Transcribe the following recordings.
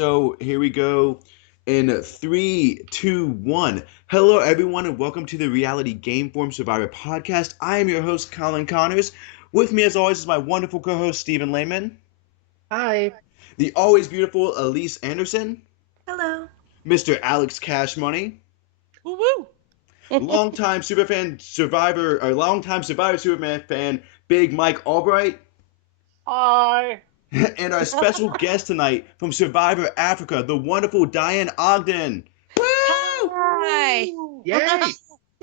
So here we go in three, two, one. Hello, everyone, and welcome to the Reality Game Form Survivor podcast. I am your host, Colin Connors. With me, as always, is my wonderful co-host, Stephen Lehman, Hi. the always beautiful Elise Anderson, Hello. Mr. Alex Cash Money, Woo woo. longtime Superfan Survivor, or longtime Survivor Superman fan, Big Mike Allbright, Hi. and our special guest tonight from Survivor Africa, the wonderful Diane Ogden. Woo! Hi. Yay.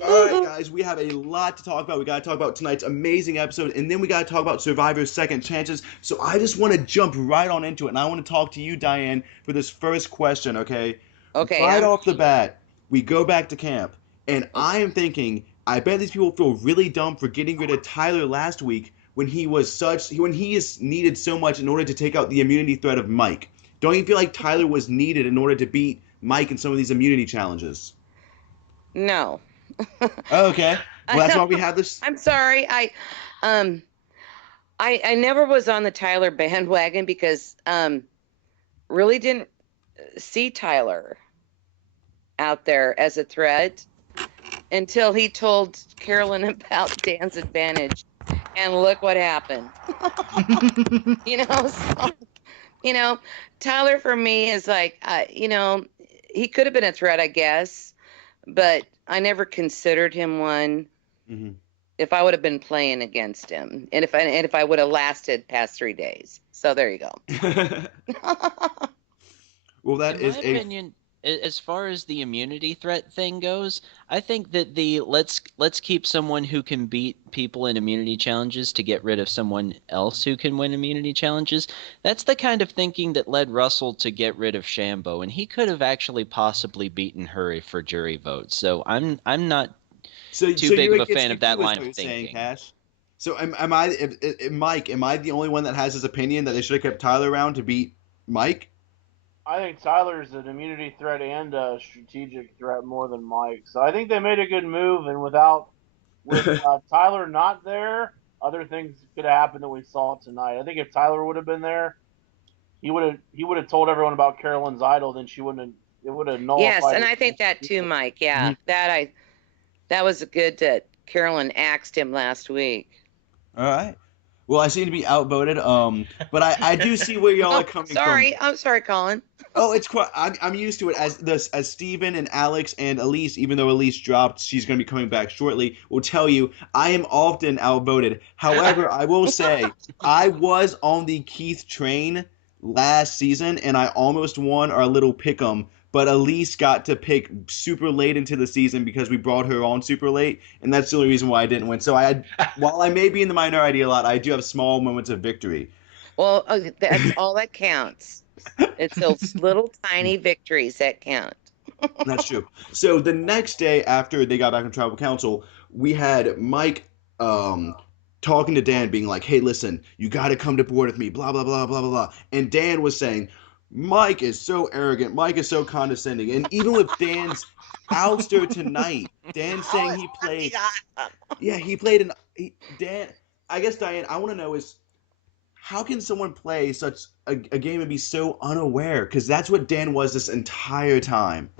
All right, guys, we have a lot to talk about. We got to talk about tonight's amazing episode, and then we got to talk about Survivor's second chances. So I just want to jump right on into it, and I want to talk to you, Diane, for this first question, okay? Okay, Right off the bat, we go back to camp, and I am thinking, I bet these people feel really dumb for getting rid of Tyler last week when he is needed so much in order to take out the immunity threat of Mike. Don't you feel like Tyler was needed in order to beat Mike in some of these immunity challenges? no. Okay. Well, that's why we have this. I'm sorry. Um I never was on the Tyler bandwagon because really didn't see Tyler out there as a threat until he told Carolyn about Dan's advantage, and look what happened. So you know, Tyler for me is like he could have been a threat, I guess, but I never considered him one. Mhm. If I would have been playing against him, and if I would have lasted past 3 days. So there you go. Well, that In my is a. opinion, as far as the immunity threat thing goes, I think that the let's keep someone who can beat people in immunity challenges to get rid of someone else who can win immunity challenges. That's the kind of thinking that led Russell to get rid of Shambo, and he could have actually possibly beaten Hurry for jury votes. So I'm not So too big you're of a against fan me of that too, is line what of you're saying, thinking. Cash. So am I, Mike? Am I the only one that has this opinion that they should have kept Tyler around to beat Mike? I think Tyler's an immunity threat and a strategic threat more than Mike. So I think they made a good move, and with Tyler not there, other things could have happened that we saw tonight. I think if Tyler would have been there, he would have told everyone about Carolyn's idol. Then she wouldn't have. It would have Yes, nullified and her I think chance to that beat too, her. Mike. Yeah, that was good that Carolyn axed him last week. All right. Well, I seem to be outvoted. But I do see where y'all are Oh, coming from. sorry. I'm sorry, Colin. Oh, it's quite. I'm used to it as Steven and Alex and Elise. Even though Elise dropped, she's going to be coming back shortly. Will tell you I am often outvoted. However, I will say I was on the Keith train last season, and I almost won our little pick'em. But Elise got to pick super late into the season because we brought her on super late, and that's the only reason why I didn't win. So while I may be in the minority a lot, I do have small moments of victory. Well, that's all that counts. It's those little tiny victories that count. That's true. So the next day after they got back from tribal council, we had Mike talking to Dan, being like, "Hey, listen, you got to come to board with me." Blah blah blah blah blah blah. And Dan was saying, "Mike is so arrogant. Mike is so condescending." And even with Dan's ouster tonight, Dan saying Oh, he it's played. fucking awesome. Yeah, he played an. Dan. I guess Diane. I want to know is how can someone play such a game and be so unaware? Because that's what Dan was this entire time.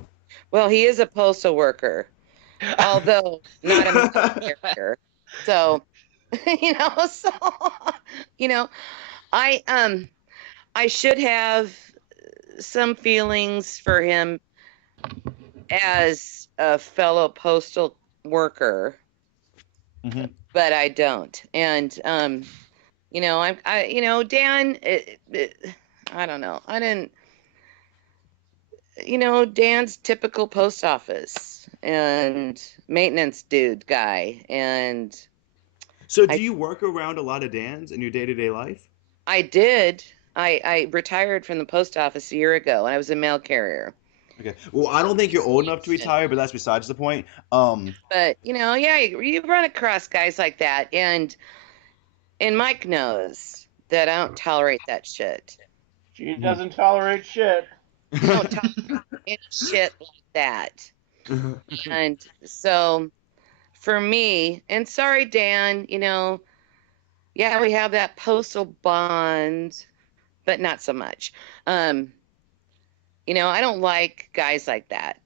Well, he is a postal worker, although not a mail carrier. So, so you know, I I should have some feelings for him as a fellow postal worker, Mhm. but I don't. And Dan, I don't know. I didn't, Dan's typical post office and maintenance dude guy. And So, do I, you work around a lot of Dans in your day to day life? I did. I retired from the post office a year ago, and I was a mail carrier. Okay. Well, I don't think you're old enough to Houston. retire, but that's besides the point. Um, But yeah, you run across guys like that, and Mike knows that I don't tolerate that shit. She mhm. doesn't tolerate shit. I don't tolerate any shit like that. And so for me, and sorry, Dan, yeah, we have that postal bond, but not so much. Um, I don't like guys like that.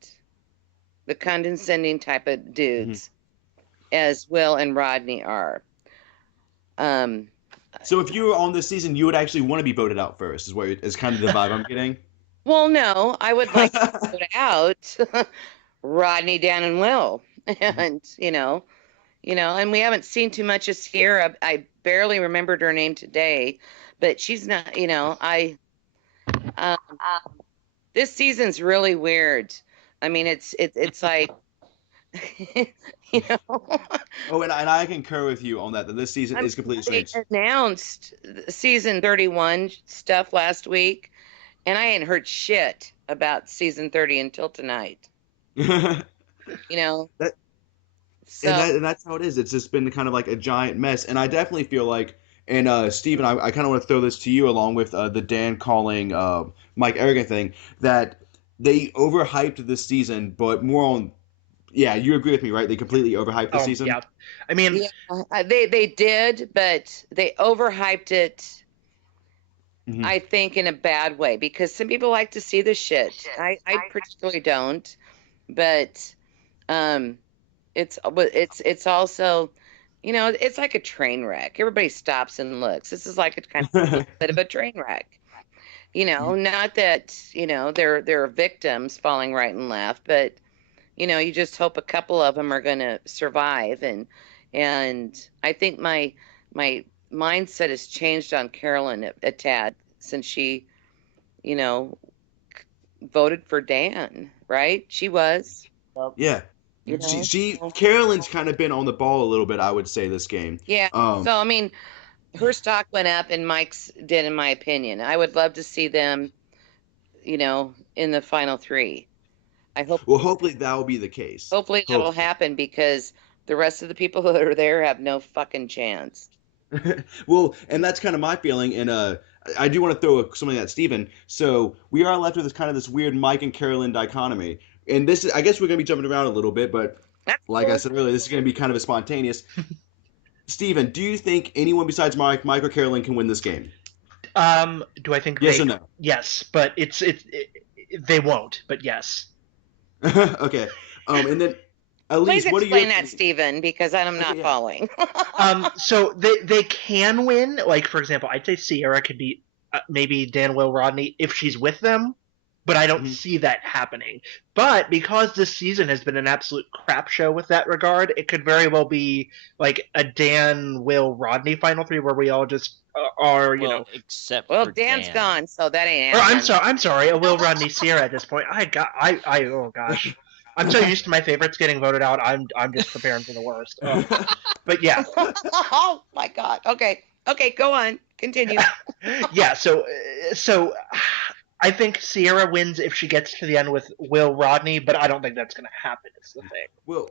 The condescending type of dudes, as Will and Rodney are. So if you were on this season, you would actually want to be voted out first, is kind of the vibe I'm getting. Well, no, I would like to vote out Rodney, Dan, and Will, and and we haven't seen too much of Sierra. I barely remembered her name today, but she's not. This season's really weird. I mean, it's like, you know, Oh, and I concur with you on that this season is completely they strange. announced season 31 stuff last week, and I hadn't heard shit about season 30 until tonight. That So and that's how it is. It's just been kind of like a giant mess, and I definitely feel like. And Steven, I kind of want to throw this to you along with the Dan calling Mike Arrogant thing that they overhyped this season, but more on. Yeah, you agree with me, right? They completely overhyped the season. Yeah, I mean, they did, but they overhyped it. Mhm. I think in a bad way because some people like to see the shit. I particularly don't, but it's also, it's like a train wreck. Everybody stops and looks. This is like a kind of a bit of a train wreck. Not that they're victims falling right and left, but you just hope a couple of them are going to survive. And I think my mindset has changed on Carolyn a tad since she, voted for Dan, right? She was. Yeah. You know? Carolyn's kind of been on the ball a little bit, I would say, this game. Yeah. So I mean, her stock went up and Mike's did, in my opinion. I would love to see them, in the final three. I hope. Well, hopefully that will be the case. Hopefully that will happen because the rest of the people that are there have no fucking chance. Well, and that's kind of my feeling. And I do want to throw something at Steven. So we are left with this weird Mike and Carolyn dichotomy. And this is, I guess we're going to be jumping around a little bit, but like I said earlier, this is going to be kind of a spontaneous. Steven, do you think anyone besides Mike or Carolyn can win this game? Do I think yes or no? Yes, but they won't. But yes. Okay. And then Elise, please explain that, Steven, because I'm not following. So they can win. Like, for example, I'd say Sierra could be maybe Dan, Will, Rodney if she's with them, but I don't see that happening. But because this season has been an absolute crap show with that regard, it could very well be like a Dan, Will, Rodney final three where we all just are, except Dan's Dan. gone, so that ain't. Or I'm sorry, a Will, Rodney, Sierra at this point. Oh gosh. I'm so used to my favorites getting voted out. I'm just preparing for the worst. But yeah. Oh my God. Okay, go on. Continue. Yeah. So I think Sierra wins if she gets to the end with Will Rodney, but I don't think that's going to happen. It's the thing. Well,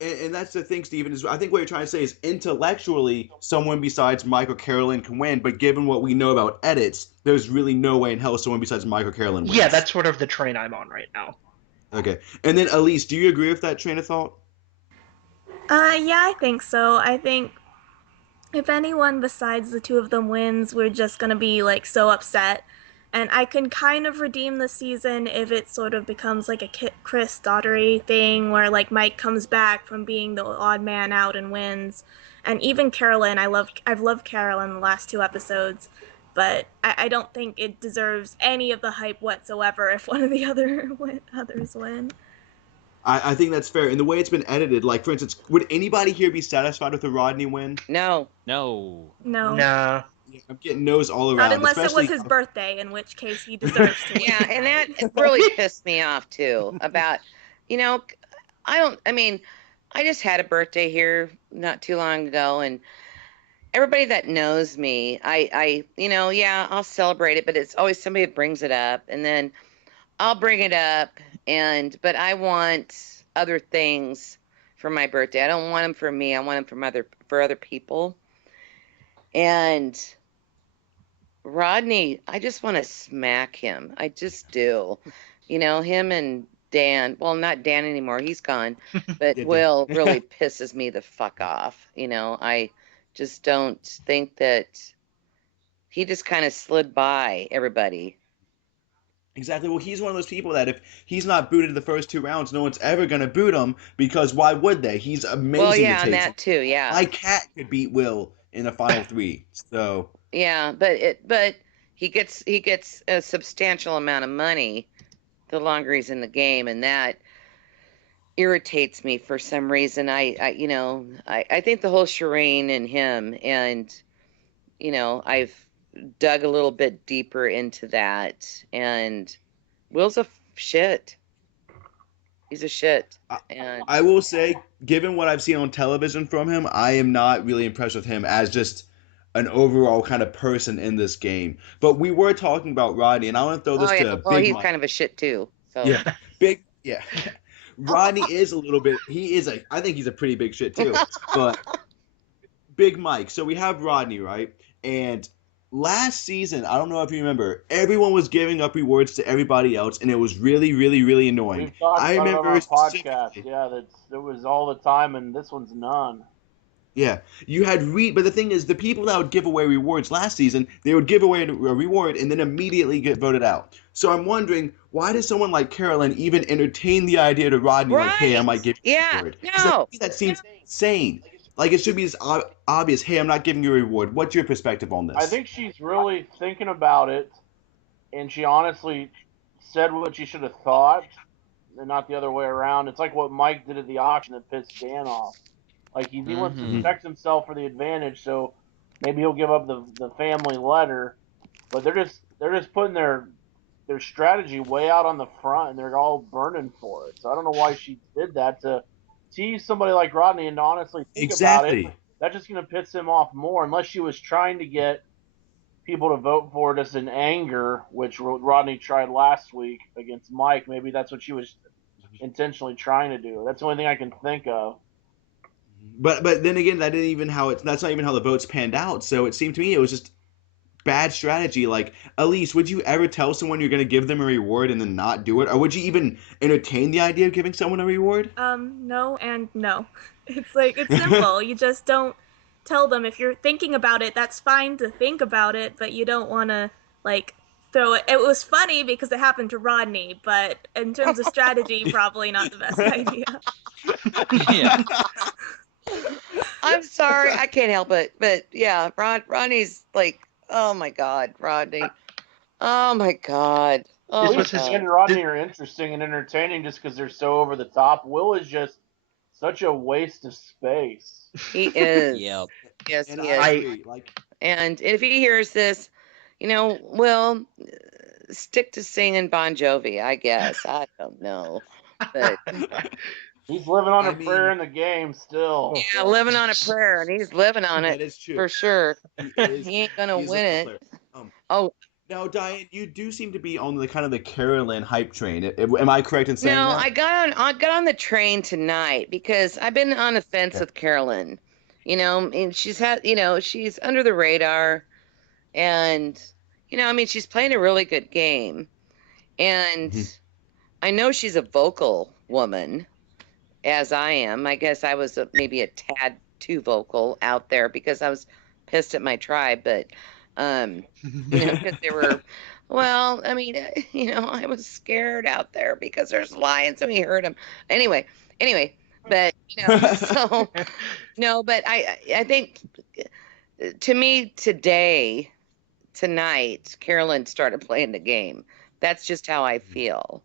and that's the thing, Steven, is I think what you're trying to say is intellectually someone besides Mike or Carolyn can win, but given what we know about edits, there's really no way in hell someone besides Mike or Carolyn wins. Yeah, that's sort of the train I'm on right now. Okay. And then Elise, do you agree with that train of thought? Yeah, I think so. I think if anyone besides the two of them wins, we're just gonna be like so upset. And I can kind of redeem the season if it sort of becomes like a Chris Daughtery thing where like Mike comes back from being the odd man out and wins. And even Carolyn, I've loved Carolyn the last two episodes, but I don't think it deserves any of the hype whatsoever if one of the others win. I think that's fair. And the way it's been edited, like, for instance, would anybody here be satisfied with a Rodney win? No. No. No. Nah. Yeah, I'm getting no's all around. Not unless it was his birthday, in which case he deserves to win. Yeah, and that really pissed me off, too, about, I just had a birthday here not too long ago, and everybody that knows me, I'll celebrate it, but it's always somebody that brings it up, and then I'll bring it up, but I want other things for my birthday. I don't want them for me. I want them for other people. And Rodney, I just want to smack him. I just do. Him and Dan. Well, not Dan anymore. He's gone. But Will really pisses me the fuck off. I just don't think that he just kind of slid by everybody. Exactly. Well, he's one of those people that if he's not booted the first 2 rounds, no one's ever gonna boot him because why would they? He's Well, amazing to yeah, and take. that too. Yeah, My cat could beat Will in the final three. So yeah, but he gets a substantial amount of money the longer he's in the game, and that irritates me for some reason. I think the whole Shireen and him, and I've dug a little bit deeper into that, and Will's a shit. He's a shit, I, and I will say, given what I've seen on television from him, I am not really impressed with him as just an overall kind of person in this game. But we were talking about Rodney, and I want to throw oh this yeah, to well Big he's Mike. kind of a shit too. So Yeah, big. Yeah, Rodney is a little bit. He is a. I think he's a pretty big shit too. But Big Mike. So we have Rodney, right? And last season, I don't know if you remember, everyone was giving up rewards to everybody else, and it was really, really, really annoying. We've talked I about it on remember our podcast. specifically. Yeah, it was all the time, and this one's none. Yeah, you had but the thing is, the people that would give away rewards last season, they would give away a reward and then immediately get voted out. So I'm wondering, why does someone like Carolyn even entertain the idea to Rodney, like, hey, I right, might give you a yeah, reward? Because no, that seems insane. Like, it should be as obvious, hey, I'm not giving you a reward. What's your perspective on I this? think she's really thinking about it, and she honestly said what she should have thought, and not the other way around. It's like what Mike did at the auction that pissed Dan off. Like he wants to Mm-hmm. Mhm. protect himself for the advantage, so maybe he'll give up the family letter. But they're just putting their strategy way out on the front, and they're all burning for it. So I don't know why she did that to tease somebody like Rodney. And to honestly think about it, Exactly. that's just going to piss him off more. Unless she was trying to get people to vote for it just in anger, which Rodney tried last week against Mike. Maybe that's what she was intentionally trying to do. That's the only thing I can think of. But then again, that's not even how the votes panned out. So it seemed to me it was just bad strategy. Like, Elise, would you ever tell someone you're going to give them a reward and then not do it? Or would you even entertain the idea of giving someone a reward? No and no. It's simple. You just don't tell them if you're thinking about it. That's fine to think about it, but you don't want to like throw it. It was funny because it happened to Rodney, but in terms of strategy, probably not the best idea. Yeah. I'm sorry, I can't help it, but yeah, Ronnie's like, oh my God, Rodney, oh my God, oh This my was his. Elise God, and Rodney are interesting and entertaining just because they're so over the top. Will is just such a waste of space. he is, Yep. yes, And he I is, I agree. Like, and if he hears this, Will stick to singing Bon Jovi, I guess. I don't know, but He's living on a I prayer mean, in the game still. yeah, living on a prayer, and he's living on that it is true. for sure. He is. He ain't gonna He is win living it. player. Um, Oh, Now, Diane, you do seem to be on the kind of the Carolyn hype train. Am I correct in saying no, that? I got on the train tonight because I've been on the fence Okay. with Carolyn. And she's under the radar, and she's playing a really good game. And Mhm. I know she's a vocal woman, as I am. I guess I was maybe a tad too vocal out there because I was pissed at my tribe, but because they were, well, I was scared out there because there's lions and we heard them. Anyway, but so no, but I think to me tonight, Carolyn started playing the game. That's just how I feel.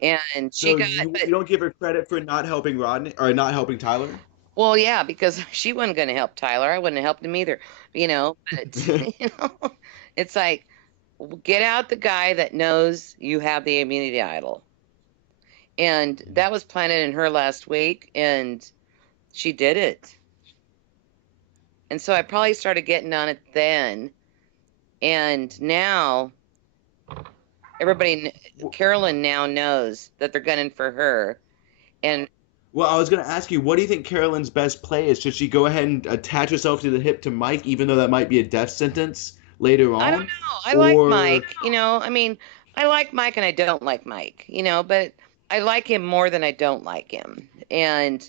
And she So got, you but don't give her credit for not helping Rodney or not helping Tyler? well, yeah, because she wasn't going to help Tyler. I wouldn't have helped him either, but it's like, get out the guy that knows you have the immunity idol. And that was planted in her last week, and she did it. And so I probably started getting on it then. And now Carolyn now knows that they're gunning for her. And Well, I was going to ask you, what do you think Carolyn's best play is? Should she go ahead and attach herself to the hip to Mike, even though that might be a death sentence later I don't on? know. I like Or, Mike. I like Mike and I don't like Mike, but I like him more than I don't like him. And,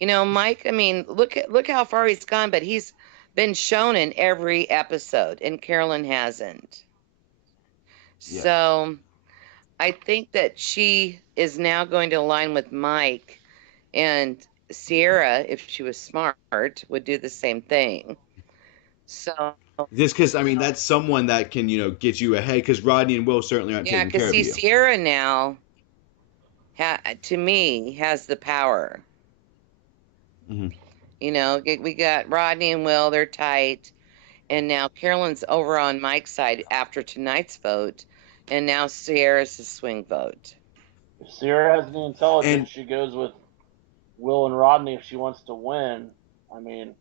Mike, look how far he's gone, but he's been shown in every episode and Carolyn hasn't. yeah. So, I think that she is now going to align with Mike, and Sierra, if she was smart, would do the same thing. So Just because I mean that's someone that can get you ahead because Rodney and Will certainly aren't yeah, taking because care of see, you. Sierra now, to me, has the power. Hmm. We got Rodney and Will; they're tight, and now Carolyn's over on Mike's side after tonight's vote, and now Sierra's the swing vote. If Sierra has the intelligence, And she goes with Will and Rodney if she wants to win. I mean,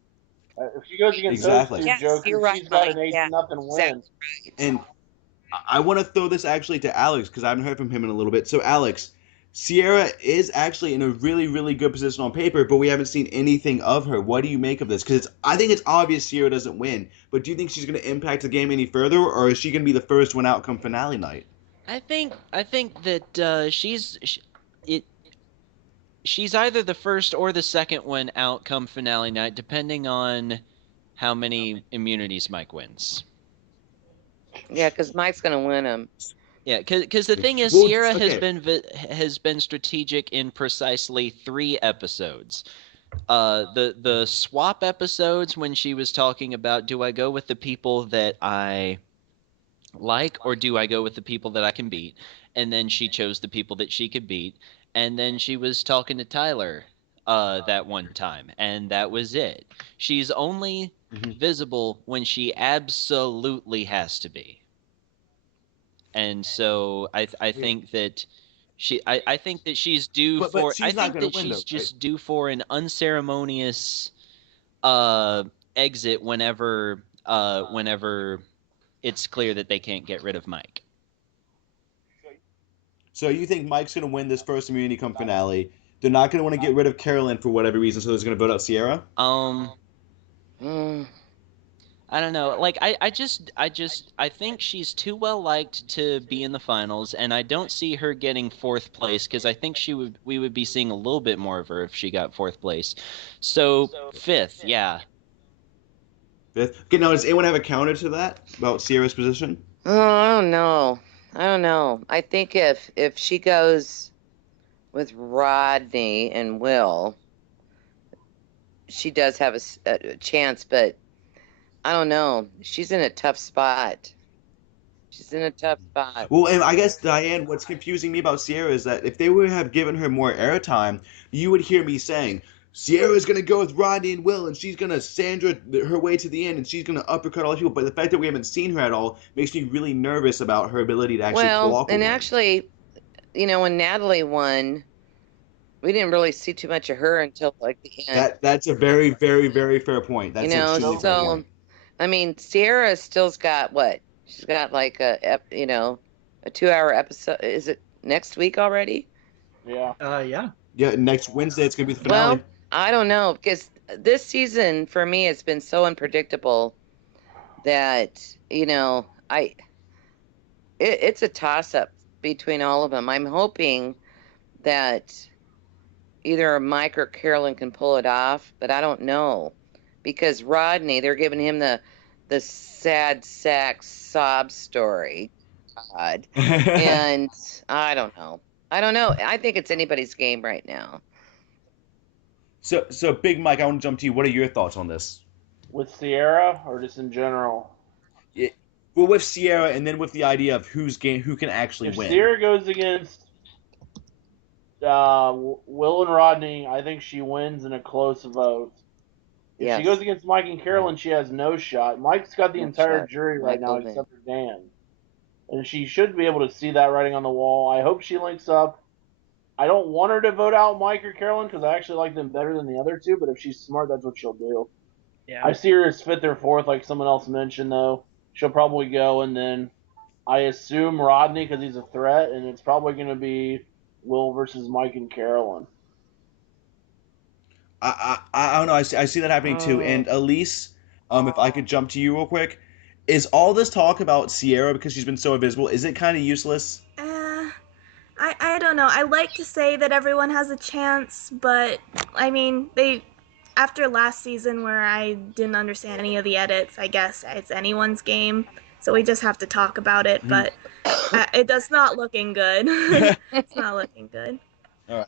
if she goes against those exactly. two Yes, you're jokers, right, she's got Mike. an 8 Yeah, to nothing exactly win. right. And I want to throw this actually to Alex because I haven't heard from him in a little bit. So Alex, Sierra is actually in a really, really good position on paper, but we haven't seen anything of her. What do you make of this? Because I think it's obvious Sierra doesn't win, but do you think she's going to impact the game any further, or is she going to be the first one out come finale night? I think that she's either the first or the second one out come finale night, depending on how many immunities Mike wins. Yeah, because Mike's going to win them. Yeah, because the thing is, Well, Sierra okay. has been strategic in precisely 3 episodes. The swap episodes when she was talking about, do I go with the people that I like or do I go with the people that I can beat? And then she chose the people that she could beat. And then she was talking to Tyler that one time, and that was it. She's only Mhm. visible when she absolutely has to be. And so I think that I think that she's due But for I she's not think going to that win though, she's right? just due for an unceremonious uh exit whenever it's clear that they can't get rid of Mike. So you think Mike's going to win this first immunity come finale? They're not going to want to get rid of Carolyn for whatever reason, so they're going to vote out Sierra. Mm. I don't know. Like I think she's too well liked to be in the finals, and I don't see her getting 4th place because I think we would be seeing a little bit more of her if she got 4th place. So 5th, yeah. Fifth. Okay, now does anyone have a counter to that about Sierra's position? Oh, I don't know. I don't know. I think if she goes with Rodney and Will, she does have a chance, but I don't know. She's in a tough spot. She's in a tough spot. Well, and I guess Diane, what's confusing me about Sierra is that if they would have given her more airtime, you would hear me saying Sierra's gonna go with Rodney and Will, and she's gonna Sandra her way to the end, and she's gonna uppercut all the people. But the fact that we haven't seen her at all makes me really nervous about her ability to actually pull Well, off a and win. actually, when Natalie won, we didn't really see too much of her until like the end. That's a very, very, very fair point. That's an extremely fair So point. I mean, Sierra still's got what? She's got like a 2-hour episode. Is it next week already? Yeah. Yeah. Yeah, next Wednesday it's gonna be the Well, finale. I don't know because this season for me has been so unpredictable that it's a toss up between all of them. I'm hoping that either Mike or Carolyn can pull it off, but I don't know because Rodney, they're giving him the sad sack sob story. God. And I don't know. I think it's anybody's game right now. So Big Mike, I want to jump to you. What are your thoughts on this? With Sierra or just in general? Yeah, well, with Sierra, and then with the idea of who can actually If win. Sierra goes against Will and Rodney, I think she wins in a close vote. If she Yes. goes against Mike and Carolyn, she has no shot. Mike's got the No entire shot. jury right Mike now will win. except for Dan. And she should be able to see that writing on the wall. I hope she links up. I don't want her to vote out Mike or Carolyn because I actually like them better than the other two, but if she's smart, that's what she'll do. Yeah. I see her as 5th or 4th, like someone else mentioned, though. She'll probably go, and then I assume Rodney because he's a threat, and it's probably going to be Will versus Mike and Carolyn. I don't know. I see that happening too. And Elise, if I could jump to you real quick, is all this talk about Sierra because she's been so invisible? Is it kind of useless? I don't know. I like to say that everyone has a chance, but I mean, after last season where I didn't understand any of the edits, I guess it's anyone's game. so we just have to talk about it. But it does not looking good. It's not looking good. All right.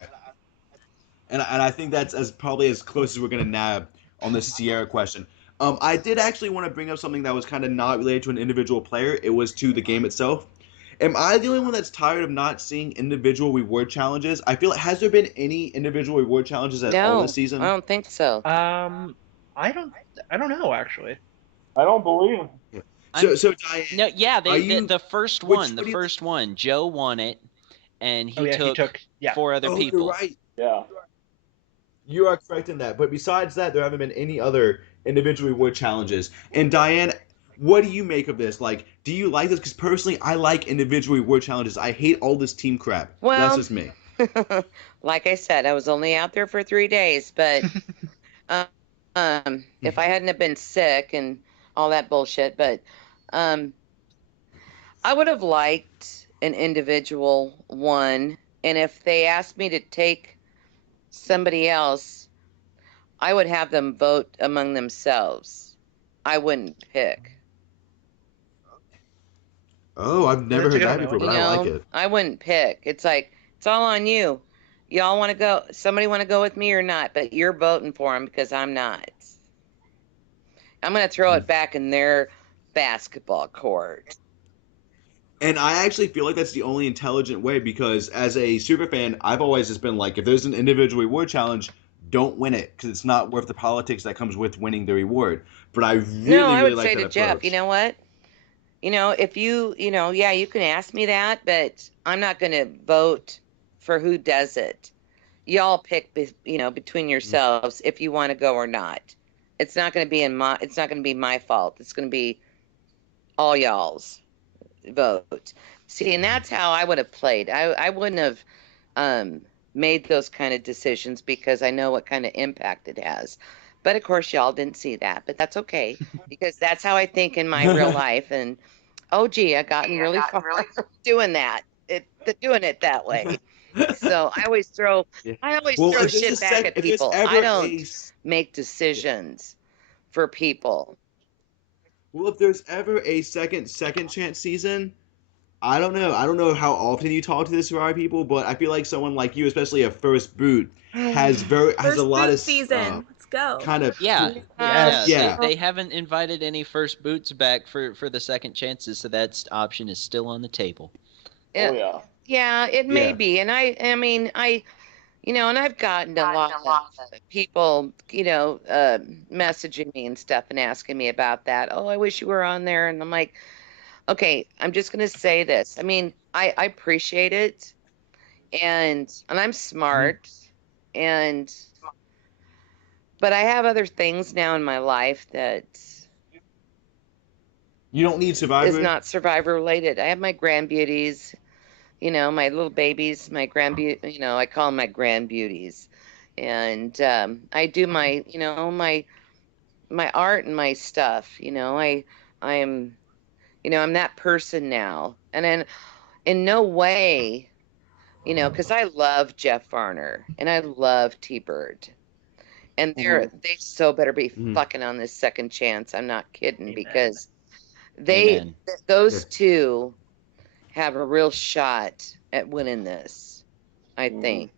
And I think that's as probably as close as we're gonna nab on the Sierra question. I did actually want to bring up something that was kind of not related to an individual player. It was to the game itself. Am I the only one that's tired of not seeing individual reward challenges? I feel like has there been any individual reward challenges at all this No, I season? don't think so. I don't know actually. I don't believe. Yeah. I'm- So Diane, No, yeah, are you the first which one, what do you first one, Joe won it, and he He took yeah. 4 other Oh, people. you're right. Yeah. You are correct in that. But besides that, there haven't been any other individual reward challenges. And Diane, what do you make of this? Like, do you like this? Because personally, I like individual reward challenges. I hate all this team crap. That's Well, just me. like I said, I was only out there for 3 days, but if I hadn't have been sick and all that bullshit, but um, I would have liked an individual one, and if they asked me to take somebody else, I would have them vote among themselves. I wouldn't pick. Oh, I've never That's a heard good that one. before, You but I like know, it. I wouldn't pick. It's like it's all on you. Y'all want to go? Somebody want to go with me or not? But you're voting for them because I'm not. I'm gonna throw it back in their basketball court. And I actually feel like that's the only intelligent way because as a super fan, I've always just been like, if there's an individual reward challenge, don't win it because it's not worth the politics that comes with winning the reward. But I No, really, I really would like say that to Jeff, you approach. know what? If yeah, you can ask me that, but I'm not gonna vote for who does it. Y'all pick, between yourselves if you want to go or not. It's not gonna be it's not gonna be my fault. It's gonna be all y'all's vote. See, and that's how I would have played. I wouldn't have um, made those kind of decisions because I know what kind of impact it has. But of course, y'all didn't see that, but that's okay because that's how I think in my real life. And oh, gee, I've gotten really far doing that, doing it that way. So Yeah. I always Well, throw if there's a shit back sec, at if there's people. I ever don't a make yeah. decisions for people. Well, if there's ever a second chance season, I don't know. I don't know how often you talk to the Sorority people, but I feel like someone like you, especially a first boot, has a First lot boot of season. Let's go. kind of Yeah, Yes. yeah. they haven't invited any first boots back for the second chances, so that option is still on the table. Yeah, Oh yeah. yeah, it may Yeah. be. And I mean, and I've gotten a lot of people, messaging me and stuff and asking me about that. Oh, I wish you were on there. And I'm like, okay, I'm just gonna say this. I mean, I appreciate it, and I'm smart, and but I have other things now in my life that You don't need is Survivor. not Survivor related. I have my grandbeauties, my little babies, my I call them my grand beauties. And I do my art and my stuff. I'm I'm that person now. And then in no way, because I love Jeff Varner and I love T-Bird. And they so better be Mhm. fucking on this second chance. I'm not kidding Amen. because Amen. those Yeah. two have a real shot at winning this, I think.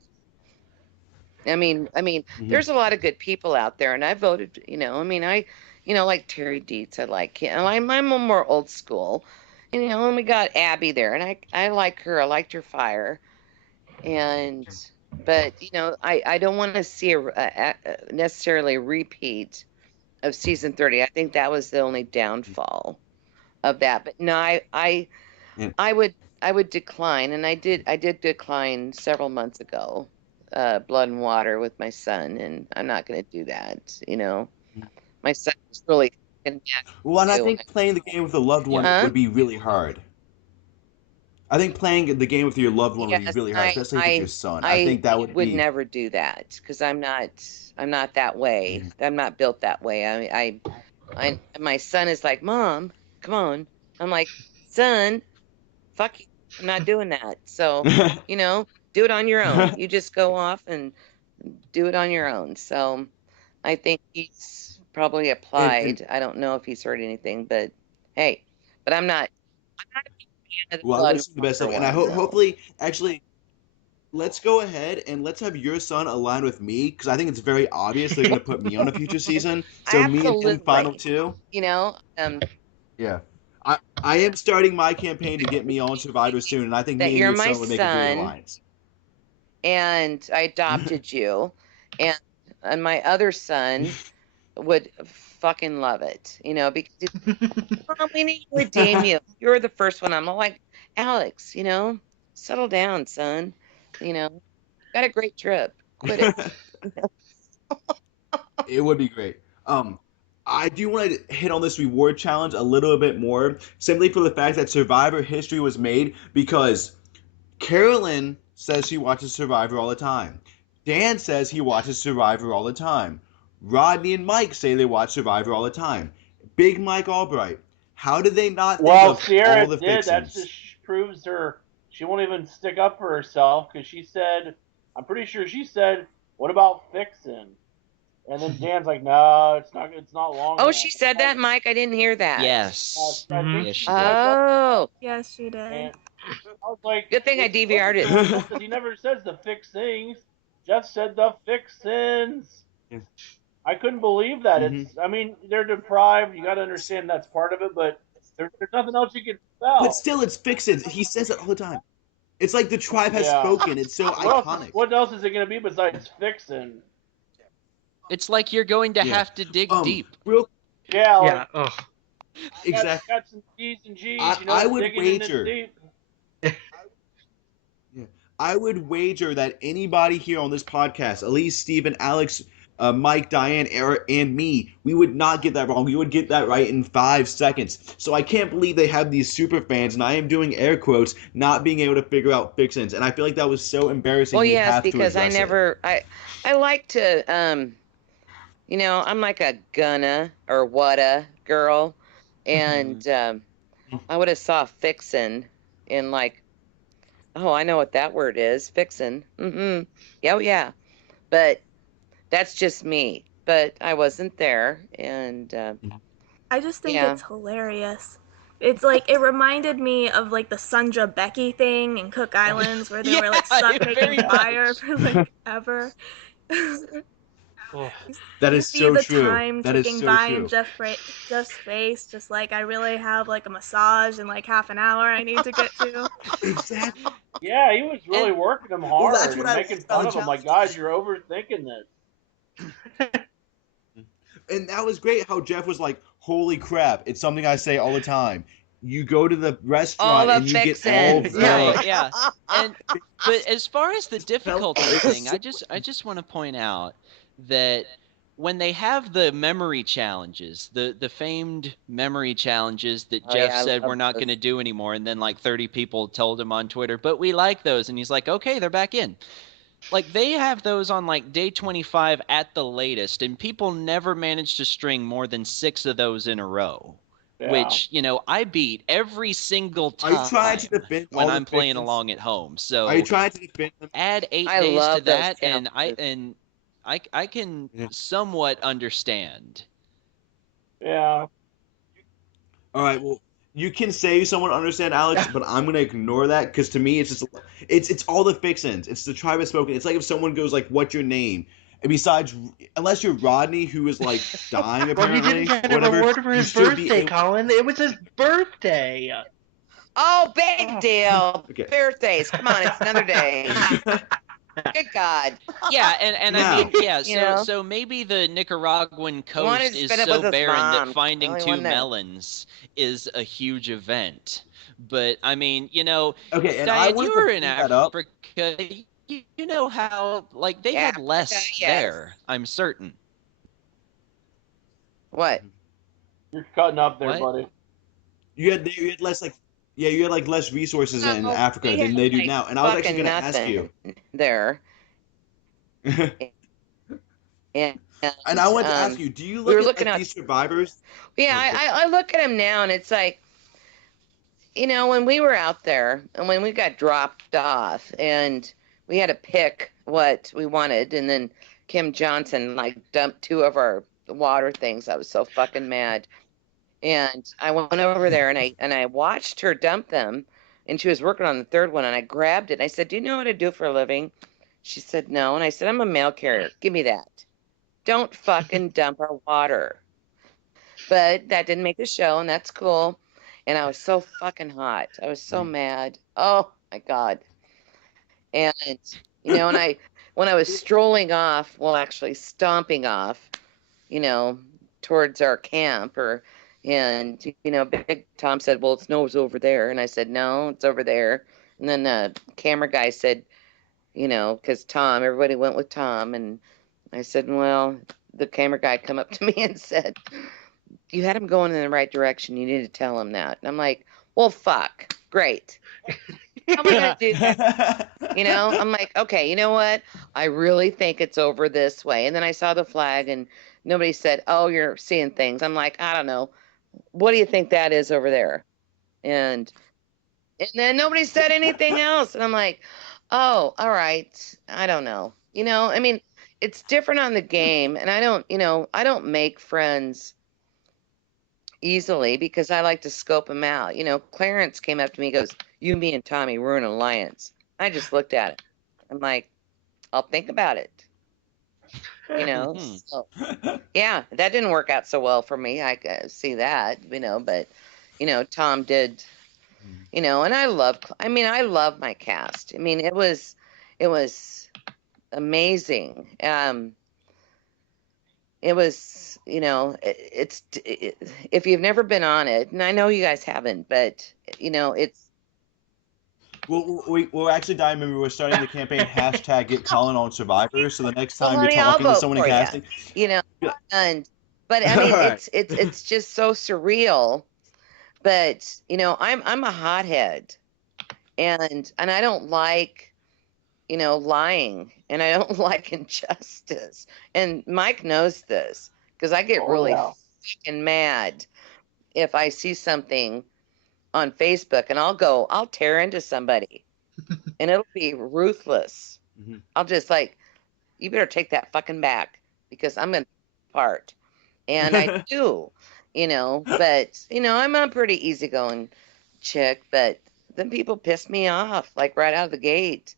There's a lot of good people out there, and I voted. Like Terry Dietz, I like him. I'm more old school, and we got Abby there, and I like her. I liked her fire, and but I don't want to see necessarily a repeat of season 30. I think that was the only downfall of that. But no, Yeah. I would I would decline, and I did decline several months ago, Blood and Water with my son, and I'm not going to do that. My son was really fucking mad Well, and I too. think playing the game with a loved Yep. one Huh? would be really hard. I think playing the game with your loved one would be Yes, really hard, especially if it's your son. I I think that would would be. never do that because I'm not that way. Mhm. I'm not built that way. My son is like, Mom, come on. I'm like, son, fuck you. I'm not doing that. So, do it on your own. You just go off and do it on your own. So I think he's probably and applied. I don't know if he's heard anything, but hey, But I'm not a big fan of the Well, I blood wish you the best of water luck, and I one, hope, though. hopefully, actually, let's go ahead and let's have your son align with me because I think it's very obvious they're going to put me on a future season. So me and him final Absolutely. two. You know, Yeah. I am starting my campaign to get me on Survivor soon, and I think that me and you're your my son would make a great son, alliance. and I adopted you, and my other son would fucking love it, you know, because Mom, we need to redeem you. You're the first one. I'm like, Alex, you know, settle down, son. You know, got a great trip. Quit it. It would be great. I do want to hit on this reward challenge a little bit more, simply for the fact that Survivor history was made because Carolyn says she watches Survivor all the time. Dan says he watches Survivor all the time. Rodney and Mike say they watch Survivor all the time. Big Mike Allbright. How did they not think Well, of all Sierra the did. That fixins? just proves her. She won't even stick up for herself because she said, I'm pretty sure she said, "What about fixing?" And then Dan's like, "No, it's not. It's not long Oh, enough." she said that, Mike. I didn't hear that. Yes. I think Yes, she she did. spoke up for that. Oh, Yes, she did. And I was like, good thing I "It's DVR'd supposed to be it. long enough because he never says the fixings. Jeff said the fixins." Yeah. I couldn't believe that. Mm-hmm. I mean, they're deprived. You got to understand that's part of it, but there's nothing else you can But spell. still, it's fixins. He says it all the time. It's like the tribe has Yeah. spoken. It's so iconic. What else is it going to be besides fixing? It's like you're going to Yeah. have to dig deep. Real Yeah, like Yeah. Ugh. exactly. got some G's and G's. I would Digging in it wager. deep. Yeah. I would wager that anybody here on this podcast, Elise, Steven, Alex, Mike, Diane, Eric, and me, we would not get that wrong. We would get that right in 5 seconds. So I can't believe they have these super fans, and I am doing air quotes, not being able to figure out fixins. And I feel like that was so embarrassing. Well, We yes, have to because I address it. never, I like to, you know, I'm like a gonna or whata girl, and I would have saw fixin' in like, oh, I know what that word is, fixin'. Mm-hmm. Yeah, oh, yeah. But that's just me. But I wasn't there, and I just think yeah. it's hilarious. It's like it reminded me of like the Sundra Becky thing in Cook Islands where they were like stuck very making fire much. for like ever. Ugh. That You is see so the true. time That is ticking so by in true. Jeff's face, just like I really have like a massage in like half an hour I need to get to. Exactly. Yeah, he was really And working them Well, that's hard what and I making liked about fun the of him. Like, challenge. guys, you're overthinking this. And that was great how Jeff was like, holy crap, it's something I say all the time. You go to the All restaurant the and you get all fixins. right, yeah. And but as far as the difficulty It was thing, so- I just want to point out that when they have the memory challenges, the famed memory challenges that Oh, Jeff yeah, I said love we're not those. going to do anymore, and then like 30 people told him on Twitter, but we like those, and he's like, okay, they're back in. Like they have those on like day 25 at the latest, and people never manage to string more than 6 of those in a row. Yeah. Which, you know, I beat every single Are you trying time to defend when all the I'm playing fixins? along at home. Are you So trying to defend them? add 8 I days to love those that, and challenges. I can Yeah. somewhat understand. Yeah. All right, well, you can say someone understand Alex, but I'm gonna ignore that because to me, it's just it's all the fixins. It's the tribe has spoken. It's like if someone goes like, "What's your name?" And besides, unless you're Rodney, who is like dying Well, he apparently, didn't get or a whatever, reward for you his should be birthday, able. Colin. It was his birthday. Oh, big Oh. deal. Okay. Birthdays. Come on, it's another day. Good God. Yeah, and I Now- mean, yeah, You know? so maybe the Nicaraguan wanted coast to is spend it so with his barren that mom. finding Only 2 one there. melons is a huge event. But I mean, you know, Okay, and I Diane, you wanted were to in bring that up. Africa. You know how like they had Africa, less yes. there, I'm certain. What? You're cutting up there, What? buddy. You had less like you had like less resources in No, Africa we than had, they do like, now. And I was actually fucking gonna ask nothing you. there. And And I wanted to ask you, do you we look were at looking like at, these survivors? yeah, Oh, I look at him now and it's like, you know, when we were out there and when we got dropped off and we had to pick what we wanted, and then Kim Johnson like dumped 2 of our water things. I was so fucking mad. And I went over there and I watched her dump them, and she was working on the third one, and I grabbed it. And I said, "Do you know what I do for a living?" She said, "No." And I said, "I'm a mail carrier. Give me that. Don't fucking dump our water." But that didn't make the show, and that's cool. And I was so fucking hot. I was so mad. Oh my God. And and when I was strolling off, well, actually stomping off, you know, towards our camp, and Big Tom said, "Well, it's no, it's over there." And I said, "No, it's over there." And then the camera guy said, because everybody went with Tom, and I said, "Well," the camera guy come up to me and said, "You had him going in the right direction. You need to tell him that." And I'm like, "Well, fuck, great. How am I gonna do that?" I'm like, "Okay, you know what? I really think it's over this way." And then I saw the flag, and nobody said, "Oh, you're seeing things." I'm like, "I don't know. What do you think that is over there?" And then nobody said anything else. And I'm like, "Oh, all right. I don't know." I mean, it's different on the game, and I don't make friends easily because I like to scope them out. Clarence came up to me and goes, "You, me, and Tommy, we're an alliance." I just looked at it. I'm like, "I'll think about it." So, yeah, that didn't work out so well for me. I could see that, but, Tom did, and I love my cast. I mean, it was amazing. It was, if you've never been on it, and I know you guys haven't, but, it's, We're actually, Diane, remember we're starting the campaign hashtag Get Colin on Survivor. So the next well, time you're honey, I'll talking with vote someone in for you, casting, and, but I mean, all right. it's just so surreal, but, I'm a hothead, and I don't like, lying, and I don't like injustice. And Mike knows this because I get really fucking mad if I see something on Facebook, and I'll tear into somebody, and it'll be ruthless. I'll just like, "You better take that fucking back because I'm gonna part." And I do, but I'm a pretty easygoing chick, but then people piss me off like right out of the gate,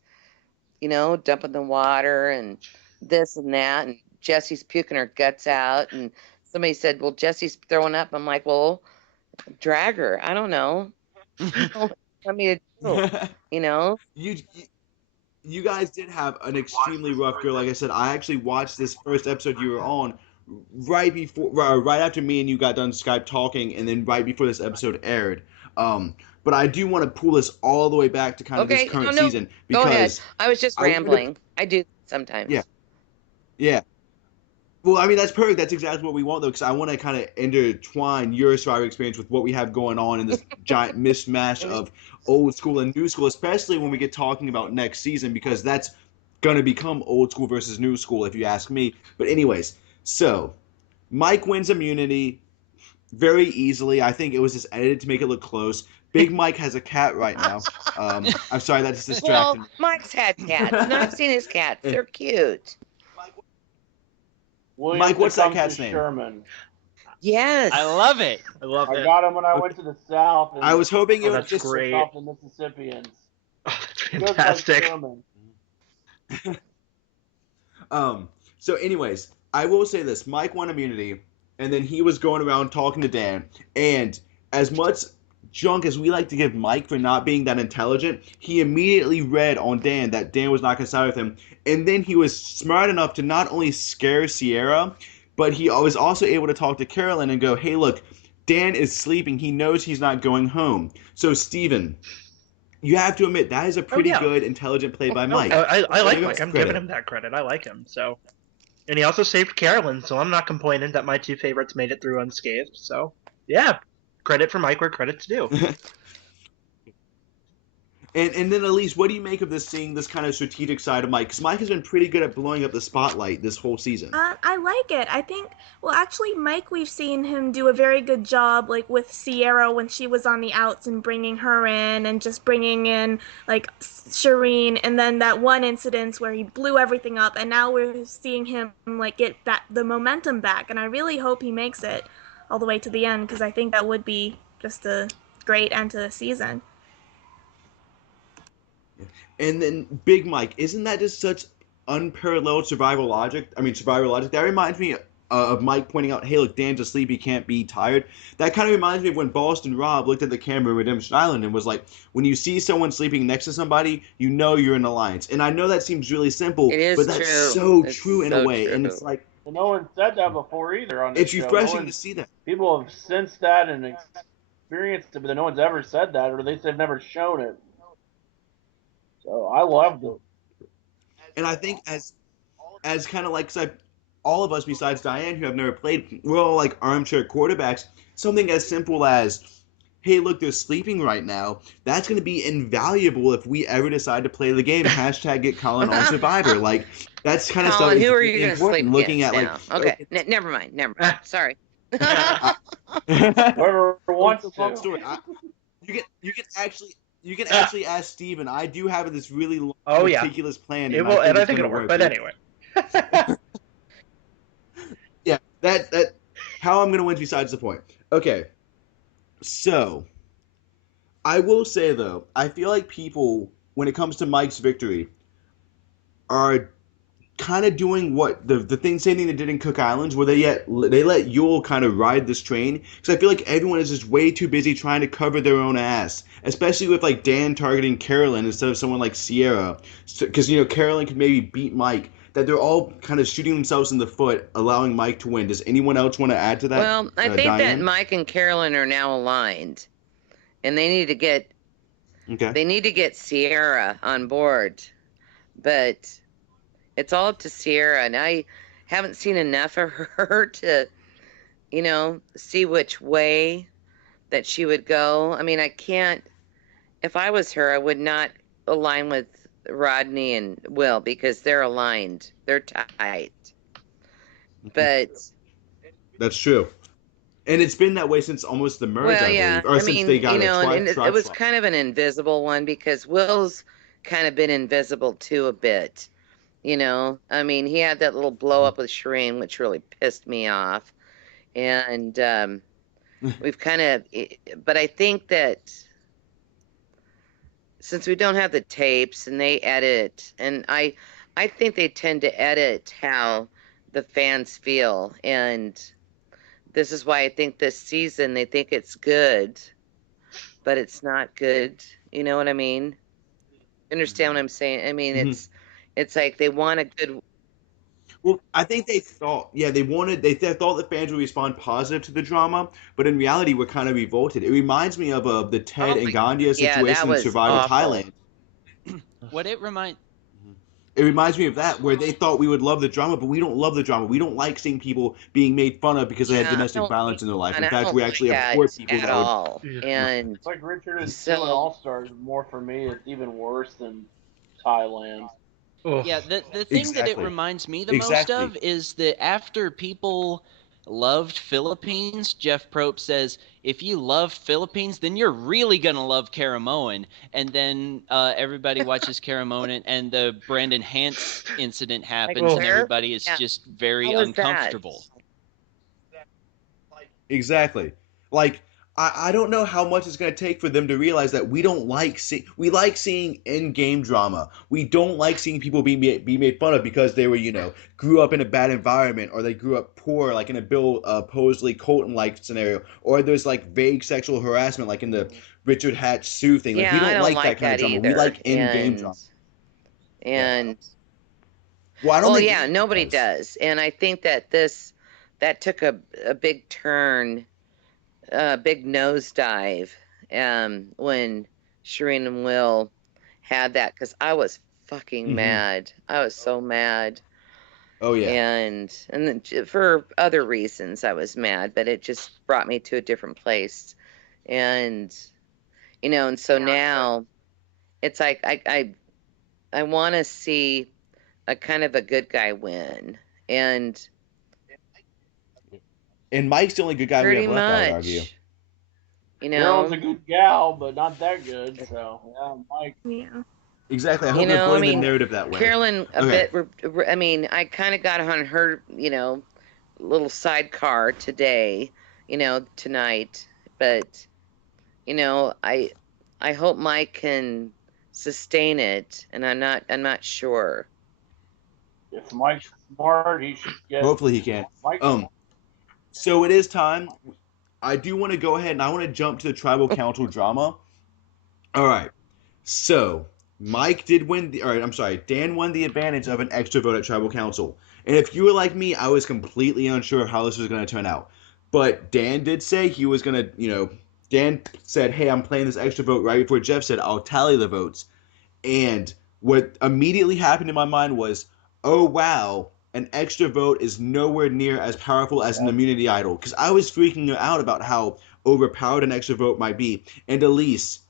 dumping the water and this and that, and Jesse's puking her guts out, and somebody said, "Well, Jesse's throwing up." I'm like, "Well, drag her. I don't know. What do you want me to do?" you you guys did have an extremely rough go. Like I said, I actually watched this first episode you were on right after me and you got done Skype talking, and then right before this episode aired. But I do want to pull this all the way back to kind of this Okay, current no, season go ahead. because I was just I wanted to, rambling. I do sometimes. yeah. Well, I mean, that's perfect. That's exactly what we want, though, because I want to kind of intertwine your Survivor experience with what we have going on in this giant mishmash of old school and new school, especially when we get talking about next season, because that's going to become old school versus new school, if you ask me. But, anyways, so Mike wins immunity very easily. I think it was just edited to make it look close. Big Mike has a cat right now. I'm sorry, that just distracted Well, me. Mike's had cats, and I've seen his cats. They're cute. William Mike, what's that Tecumseh cat's name? Sherman. Yes. I love it. I love I it. got him when I went to the South, and I was hoping it was that's just great. off the Mississippians. Oh, that's Just like fantastic. Sherman. So anyways, I will say this. Mike won immunity, and then he was going around talking to Dan, and as much junk as we like to give Mike for not being that intelligent, he immediately read on Dan that Dan was not going to side with him, and then he was smart enough to not only scare Sierra, but he was also able to talk to Carolyn and go, "Hey, look, Dan is sleeping. He knows he's not going home." So, Steven, you have to admit that is a pretty yeah. good, intelligent play by No, Mike. I like Give him Mike. I'm credit. giving him that credit. I like him. So, and he also saved Carolyn, so I'm not complaining that my two favorites made it through unscathed. So, yeah, credit for Mike where credit's due. And then Elise, what do you make of this seeing this kind of strategic side of Mike? Because Mike has been pretty good at blowing up the spotlight this whole season. I like it. I think, well, actually, Mike, we've seen him do a very good job, like with Sierra when she was on the outs and bringing her in and just bringing in, like, Shireen, and then that one incident where he blew everything up, and now we're seeing him, like, get the momentum back, and I really hope he makes it. all the way to the end, because I think that would be just a great end to the season. And then Big Mike, isn't that just such unparalleled survival logic? I mean, survival logic. That reminds me of Mike pointing out, "Hey, look, Dan's asleep. He can't be tired." That kind of reminds me of when Boston Rob looked at the camera in Redemption Island and was like, "When you see someone sleeping next to somebody, you know you're in alliance." And I know that seems really simple, It is but that's true. so It's true in a so way. true. And it's like, And no one said that before either on this it's show. refreshing to see that. People have sensed that and experienced it, but no one's ever said that, or at least they've never shown it. So I loved it. And I think as kind of like, 'cause all of us besides Diane who have never played, we're all like armchair quarterbacks. Something as simple as, "Hey, look, they're sleeping right now." That's going to be invaluable if we ever decide to play the game. Hashtag get Colin on Survivor. Like, that's kind of stuff. Colin, Is who are really you going to sleep important. Looking against at now? like, Okay, never mind. Sorry. Whoever wants It's a long to. story. You can actually ask Steven. I do have this really long, Oh, yeah. meticulous plan. It will, and I it's think gonna it'll work. But anyway. Yeah, that how I'm gonna win besides the point. Okay, so I will say though, I feel like people, when it comes to Mike's victory, are kind of doing what same thing they did in Cook Islands, where they let Yule kind of ride this train, because I feel like everyone is just way too busy trying to cover their own ass, especially with like Dan targeting Carolyn instead of someone like Sierra, because Carolyn could maybe beat Mike. That they're all kind of shooting themselves in the foot, allowing Mike to win. Does anyone else want to add to that? Well, I think Diane? that Mike and Carolyn are now aligned, and they need to get Sierra on board, but it's all up to Sierra, and I haven't seen enough of her to, see which way that she would go. I mean, I can't. If I was her, I would not align with Rodney and Will because they're aligned. They're tight. But that's true. And it's been that way since almost the merge, I believe, or since they got it was kind of an invisible one because Will's kind of been invisible too a bit. I mean, he had that little blow up with Shireen, which really pissed me off. And we've kind of, but I think that since we don't have the tapes and they edit, and I think they tend to edit how the fans feel. And this is why I think this season they think it's good, but it's not good. You know what I mean? Understand what I'm saying? I mean, it's like they want a good. Well, I think they thought, they thought the fans would respond positive to the drama, but in reality, we're kind of revolted. It reminds me of the Ted and Gandia situation in Survivor Thailand. What it reminds me of that, where they thought we would love the drama, but we don't love the drama. We don't like seeing people being made fun of because they had domestic violence in their life. In fact, we actually abhor people at all. And it's like Richard and Sue and All Stars. More for me, it's even worse than Thailand. Yeah, the thing that it reminds me the most of is that after people loved Philippines, Jeff Probst says, if you love Philippines, then you're really going to love Caramoan. And then everybody watches Caramoan and the Brandon Hance incident happens and everybody is just very uncomfortable. Exactly. Like, I don't know how much it's going to take for them to realize that we don't like we like seeing in-game drama. We don't like seeing people be made fun of because they were, grew up in a bad environment, or they grew up poor, like in a Bill Posley Colton-like scenario, or there's like vague sexual harassment, like in the Richard Hatch Sue thing. Like, we don't like that kind of drama. We like in-game drama. And nobody does. And I think that that took a big turn. Big nosedive when Shireen and Will had that, because I was fucking mad. I was so mad. Oh yeah. And then for other reasons I was mad, but it just brought me to a different place. And and so now it's like I want to see a kind of a good guy win. And Mike's the only good guy we have left, I would argue. Carolyn's a good gal, but not that good. So Mike. Yeah. Exactly. I hope they're putting the narrative that way. Carolyn, bit. I mean, I kind of got on her, little sidecar today, tonight. But, I hope Mike can sustain it, and I'm not sure. If Mike's smart, he should get. Hopefully he can. Mike. So it is time. I do want to go ahead and I want to jump to the tribal council drama. All right. So Mike did win the. All right, I'm sorry. Dan won the advantage of an extra vote at tribal council. And if you were like me, I was completely unsure of how this was going to turn out. But Dan did say he was going to, Dan said, "Hey, I'm playing this extra vote." Right before Jeff said, "I'll tally the votes." And what immediately happened in my mind was, "Oh wow, an extra vote is nowhere near as powerful as an immunity idol." Because I was freaking out about how overpowered an extra vote might be. And Elise,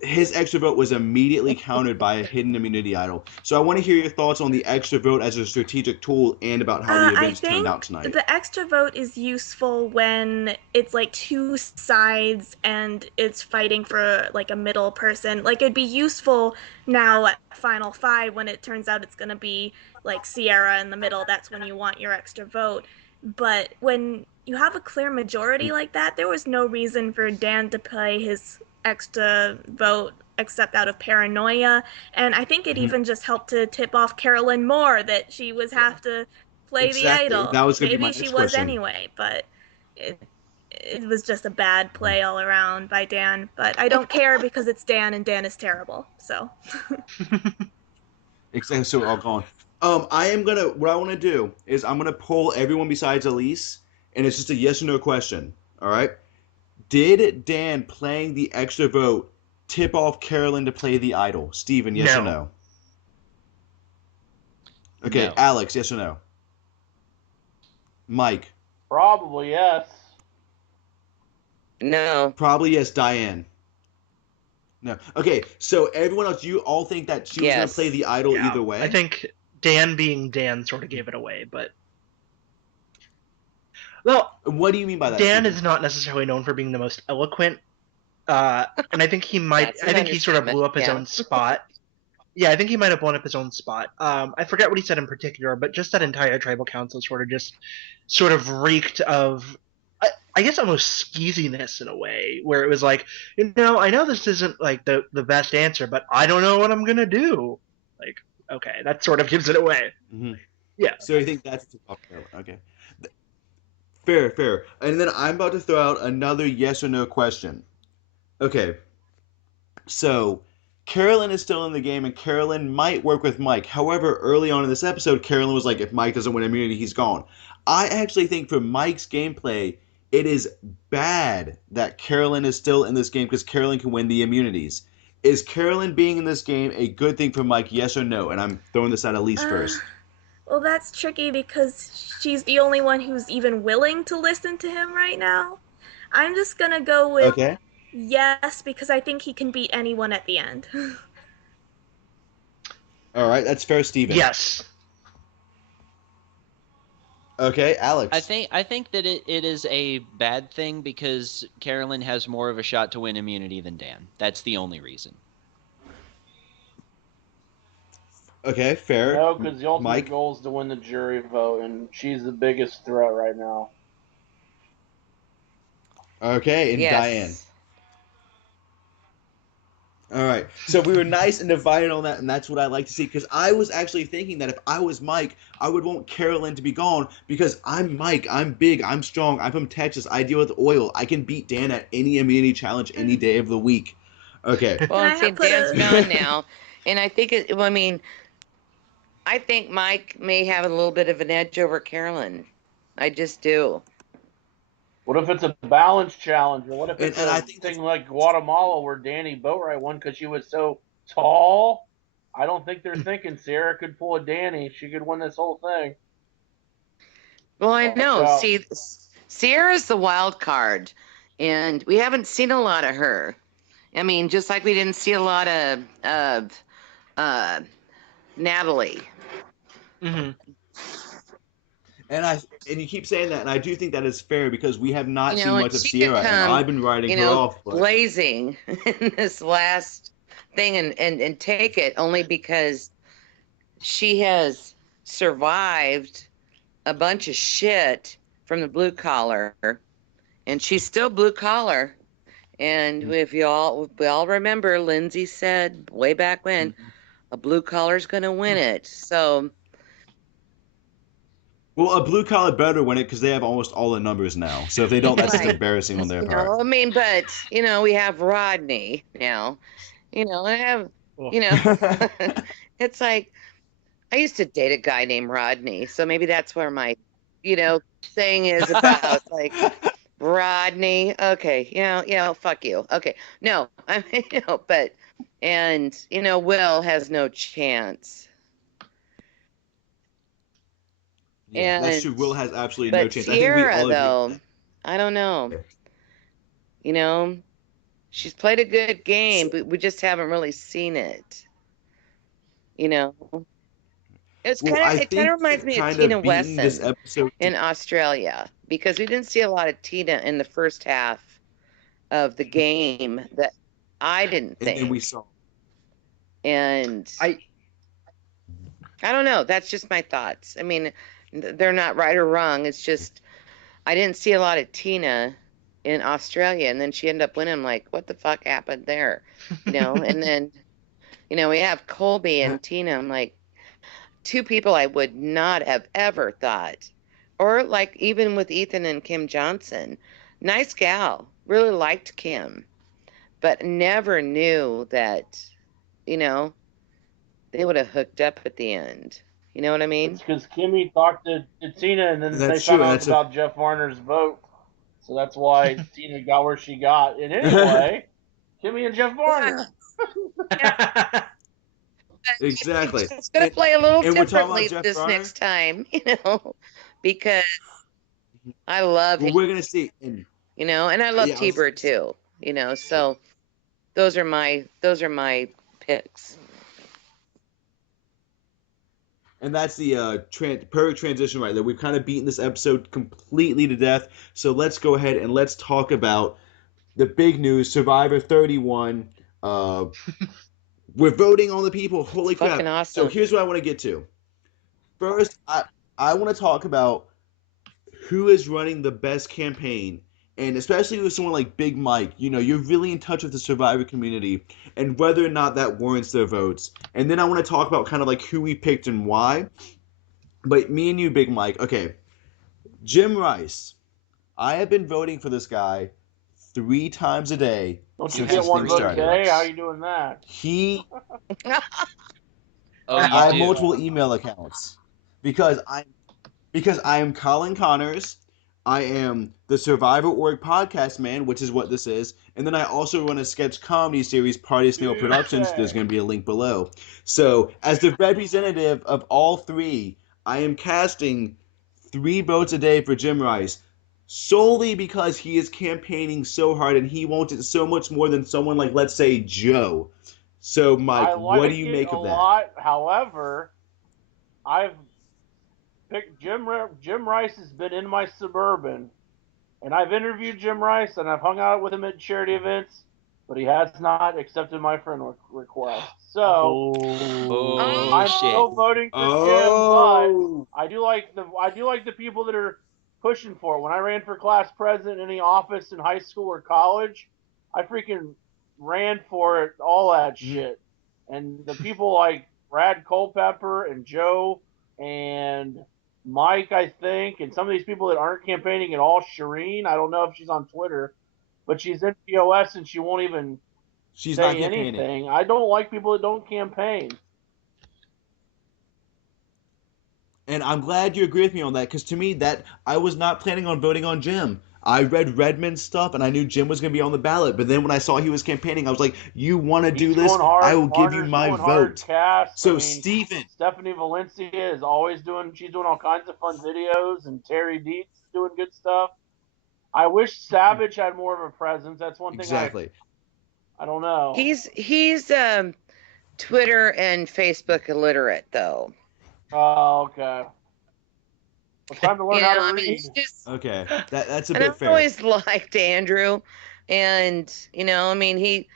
his extra vote was immediately countered by a hidden immunity idol. So I want to hear your thoughts on the extra vote as a strategic tool and about how the events turned out tonight. The extra vote is useful when it's like two sides and it's fighting for like a middle person. Like it'd be useful now at Final Five when it turns out it's gonna be like Sierra in the middle. That's when you want your extra vote. But when you have a clear majority like that, there was no reason for Dan to play his extra vote except out of paranoia. And I think it even just helped to tip off Carolyn more that she was have to play the idol. That was going to be my Maybe next she was question. anyway, but it was just a bad play all around by Dan. But I don't care because it's Dan and Dan is terrible. So Exactly. So we're all gone. What I want to do is I'm gonna poll everyone besides Elise, and it's just a yes or no question. All right. Did Dan playing the extra vote tip off Carolyn to play the idol? Steven, yes or no? Okay, No. Alex, yes or no? Mike? Probably yes. No. Probably yes, Diane. No. Okay, so everyone else, you all think that she was going to play the idol either way? I think Dan being Dan sort of gave it away, but... Well, what do you mean by that? Dan Steven? is not necessarily known for being the most eloquent, and I think he might... I think he sort of blew up his own spot. Yeah, I think he might have blown up his own spot. I forget what he said in particular, but just that entire tribal council sort of reeked of, I guess, almost skeeziness in a way, where it was like, I know this isn't like the best answer, but I don't know what I'm gonna do. Like, okay, that sort of gives it away. Mm-hmm. Yeah. So you think that's okay? Fair. And then I'm about to throw out another yes or no question. Okay. So Carolyn is still in the game, and Carolyn might work with Mike. However, early on in this episode, Carolyn was like, if Mike doesn't win immunity, he's gone. I actually think for Mike's gameplay, it is bad that Carolyn is still in this game because Carolyn can win the immunities. Is Carolyn being in this game a good thing for Mike, yes or no? And I'm throwing this at Elise first. Well, that's tricky because she's the only one who's even willing to listen to him right now. I'm just gonna go with yes, because I think he can beat anyone at the end. All right, that's fair, Steven. Yes. Okay, Alex. I think that it is a bad thing because Carolyn has more of a shot to win immunity than Dan. That's the only reason. Okay, fair. No, because the ultimate Mike? goal is to win the jury vote, and she's the biggest threat right now. Okay, and Diane. All right, so we were nice and divided on that, and that's what I like to see, because I was actually thinking that if I was Mike, I would want Carolyn to be gone, because I'm Mike, I'm big, I'm strong, I'm from Texas, I deal with oil, I can beat Dan at any immunity challenge any day of the week. Okay. Well, I think Dan's gone now, and I think I think Mike may have a little bit of an edge over Carolyn. I just do. What if it's a balance challenge? Or what if it's I a think thing like Guatemala where Danny Boatwright won because she was so tall? I don't think they're thinking Sarah could pull a Danny. She could win this whole thing. Well, I know. See, Sierra's the wild card, and we haven't seen a lot of her. I mean, just like we didn't see a lot of Natalie. Mm-hmm. And you keep saying that, and I do think that is fair because we have not seen much of Sierra, and I've been writing her off. But... blazing in this last thing and take it only because she has survived a bunch of shit from the blue collar, and she's still blue collar. And if we all remember, Lindsay said way back when, a blue collar's going to win it. So, Well, a blue collar better win it because they have almost all the numbers now. So if they don't, that's just Right. embarrassing on their part. I mean, but we have Rodney now. I have, it's like I used to date a guy named Rodney, so maybe that's where my, thing is about like Rodney. Okay, fuck you. Okay, no, I mean, but and Will has no chance. Yeah, that's true. And Will has absolutely no but chance. I think we Sierra, all agree. though, I don't know. She's played a good game, but we just haven't really seen it. It's Well, kind I of it kind think of reminds me of kind Tina of beating this Wesson episode. in Australia, because we didn't see a lot of Tina in the first half of the game that I didn't And then we think. saw. And I don't know. That's just my thoughts. I mean, they're not right or wrong. It's just I didn't see a lot of Tina in Australia, and then she ended up winning. I'm like, what the fuck happened there? And then we have Colby and Tina. I'm like, two people I would not have ever thought. Or like even with Ethan and Kim Johnson. Nice gal. Really liked Kim. But never knew that, they would have hooked up at the end. You know what I mean? It's because Kimmy talked to Tina, and then they That's found true. out about Jeff Varner's vote. So that's why Tina got where she got. And anyway, Kimmy and Jeff Varner. Exactly. It's going to play a little and we're talking differently about Jeff this Varner? next time, because I love Well, him, we're gonna see. And I love yeah, I was- T-Bird too, so those are my picks. And that's the perfect transition right there. We've kind of beaten this episode completely to death. So let's go ahead and let's talk about the big news: Survivor 31. We're voting on the people. Holy crap! Fucking awesome. So here's what I want to get to. First, I want to talk about who is running the best campaign, and especially with someone like Big Mike. You're really in touch with the Survivor community, and whether or not that warrants their votes. And then I want to talk about kind of like who we picked and why. But me and you, Big Mike. Okay, Jim Rice. I have been voting for this guy 3 times a day Don't you since get this one thing vote started. today? How are you doing that? He Oh, you I have do. multiple email accounts because I am Colin Connors. I am the Survivor.org podcast man, which is what this is, and then I also run a sketch comedy series, Party Snail Productions. There's going to be a link below. So, as the representative of all three, I am casting 3 votes a day for Jim Rice, solely because he is campaigning so hard and he wants it so much more than someone like, let's say, Joe. So, Mike, I like what do you make a of that? lot. However, I've picked Jim Rice has been in my Suburban, and I've interviewed Jim Rice and I've hung out with him at charity events, but he has not accepted my friend request. So I'm shit. still voting for Jim, but I do like the people that are pushing for it. When I ran for class president in any office in high school or college, I freaking ran for it, all that shit. And the people like Brad Culpepper and Joe and Mike, I think, and some of these people that aren't campaigning at all, Shireen, I don't know if she's on Twitter, but she's in POS and she won't even She's say not campaigning. anything. I don't like people that don't campaign. And I'm glad you agree with me on that, because to me, that I was not planning on voting on Jim. I read Redmond's stuff, and I knew Jim was going to be on the ballot. But then when I saw he was campaigning, I was like, "You want to do He's this? going hard. I will give you Varner's my going hard. vote." Cass, So I mean, Steven, Stephanie Valencia is always she's doing all kinds of fun videos, and Terry Dietz is doing good stuff. I wish Savage had more of a presence. That's one thing exactly. I don't know. He's Twitter and Facebook illiterate, though. Oh, okay. Well, time to learn how to read. Okay, that's a and bit I've fair. always liked Andrew, and he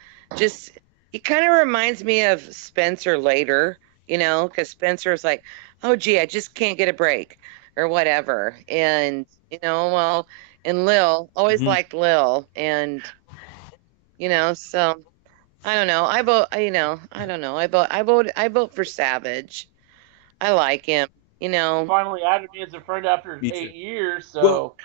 kind of reminds me of Spencer later, because Spencer's like, oh gee, I just can't get a break or whatever, and and Lil. Always Mhm. liked Lil, and so I don't know. I vote. I don't know. I vote for Savage. I like him. Finally added me as a friend after Me too. 8 years, Well, so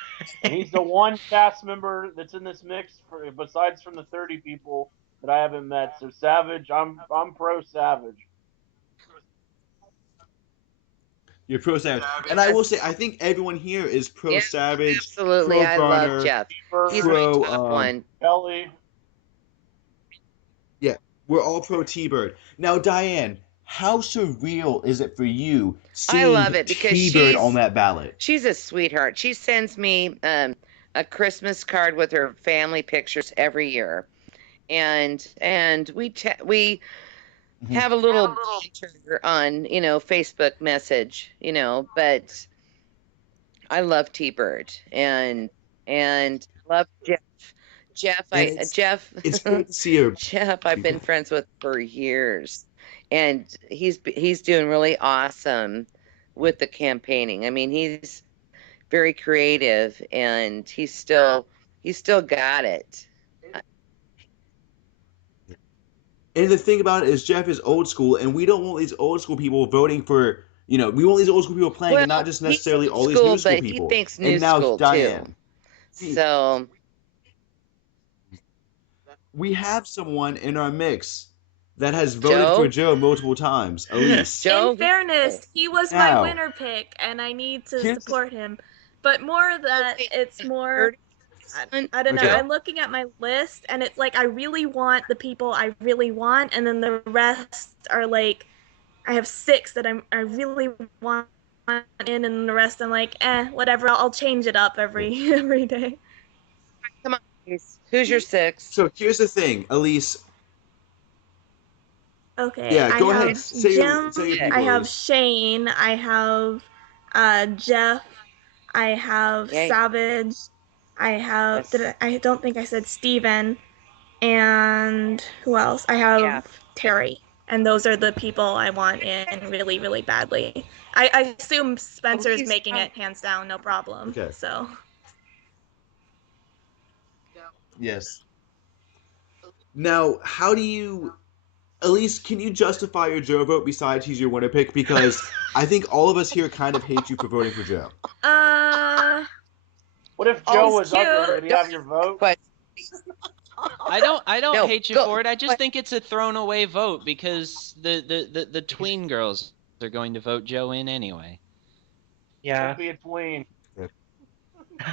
and he's the one cast member that's in this mix besides from the 30 people that I haven't met. So Savage, I'm pro Savage. you're pro Savage, and I will say I think everyone here is pro Yeah, Savage, absolutely. pro I love Garner, Jeff. He's my pro top one. Kelly. yeah, we're all pro T-Bird. Now, Diane, how surreal is it for you I love seeing it because T-Bird on that ballot? she's a sweetheart. She sends me a Christmas card with her family pictures every year, and we Mhm. have a little banter on Facebook message, but I love T-Bird and love Jeff. And Jeff it's great to see her. Jeff I've been friends with for years, and he's doing really awesome with the campaigning. I mean, he's very creative, and he's still got it. And the thing about it is, Jeff is old school, and we don't want these old school people voting for, we want these old school people playing, and not Well, just he's necessarily old all these new school, school but he people. thinks new And now, school too. Diane, So we have someone in our mix that has voted for Joe, Joe multiple times, Elise. Joe, In fairness, he was my Now, winner pick, and I need to here's support him. But more that wait, it's more, I don't know. okay. I'm looking at my list, and it's like I really want the people I really want, and then the rest are like I have 6 that I really want in, and the rest I'm like, whatever. I'll change it up every every day. come on, please. Who's your 6? So here's the thing, Elise. Okay, Yeah, I go ahead. have Jim, Say your I people, have Elise. Shane, I have Jeff, I have Yay. Savage, I have Yes. I don't think I said Steven, and who else? I Yeah. have Terry. And those are the people I want in really, really badly. I assume Spencer's Elise, making it hands down, no problem. Okay. So Yes. Now, how do you, Elise, can you justify your Joe vote besides he's your winner pick? Because I think all of us here kind of hate you for voting for Joe. uh What if Oh, Joe he's was ugly? Would cute. he have your vote? But I don't no, hate you go. for it. I just think it's a thrown away vote because the tween girls are going to vote Joe in anyway. Yeah. Don't be a tween.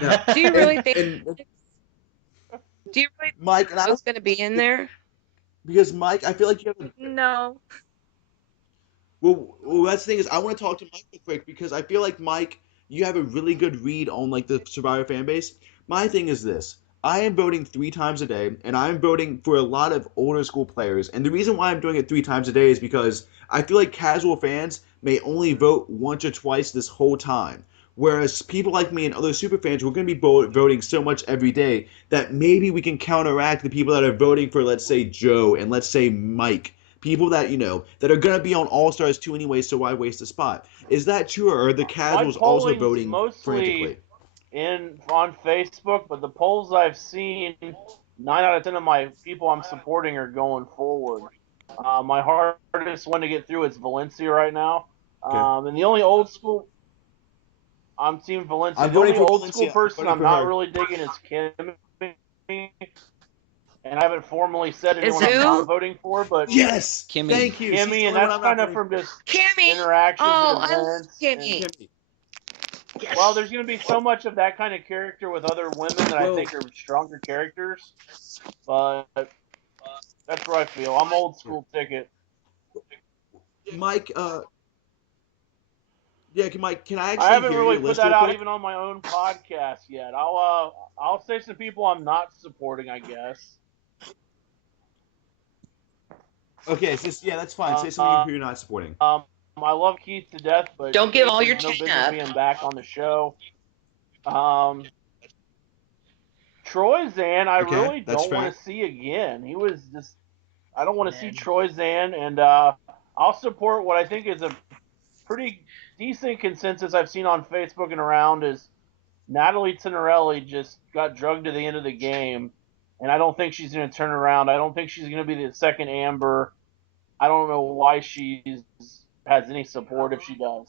Now, Do you really think? and Do you really Mike, think Joe's going to be in there? because Mike, I feel like you have a, No. well, that's the thing is I want to talk to Mike real quick because I feel like Mike, you have a really good read on like the Survivor fan base. My thing is this: I am voting 3 times a day, and I'm voting for a lot of older school players. And the reason why I'm doing it 3 times a day is because I feel like casual fans may only vote once or twice this whole time. Whereas people like me and other super fans, we're going to be voting so much every day that maybe we can counteract the people that are voting for, let's say, Joe and let's say Mike, people that that are gonna be on All Stars 2 anyway, so why waste a spot? Is that true, or are the My casuals also polling's voting mostly frantically? on Facebook, but the polls I've seen, 9 out of 10 of my people I'm supporting are going forward. My hardest one to get through is Valencia right now, Okay, and the only old school I'm Team Valencia. I'm The voting only for old school Valencia. I'm person voting I'm for not her. really digging is Kimmy, and I haven't formally said Is anyone I'm not who? voting for, but Yes, Kimmy. thank you. She's Kimmy, the and only one that's I'm not kind of voting from for. just Kimmy. interactions Oh, at I love events Kimmy. Kimmy. Yes. well, there's going to be so much of that kind of character with other women that I Well, think are stronger characters. But that's where I feel. I'm old school ticket. Mike, yeah, Mike, can I I actually haven't hear really your put list that real out quick? even on my own podcast yet. I'll say some people I'm not supporting, I guess. Okay, yeah, that's fine. Say something Uh, who you're not supporting. I love Keith to death, but Don't give Keith all your has no 10 business up. being back on the show. Troy Zan, I Okay, really that's don't fair. want to see again. He was just, I don't want to see Troy Zan, and I'll support what I think is a pretty decent consensus I've seen on Facebook and around is Natalie Tenorelli just got drugged to the end of the game, and I don't think she's going to turn around. I don't think she's going to be the second Amber. I don't know why she has any support if she does.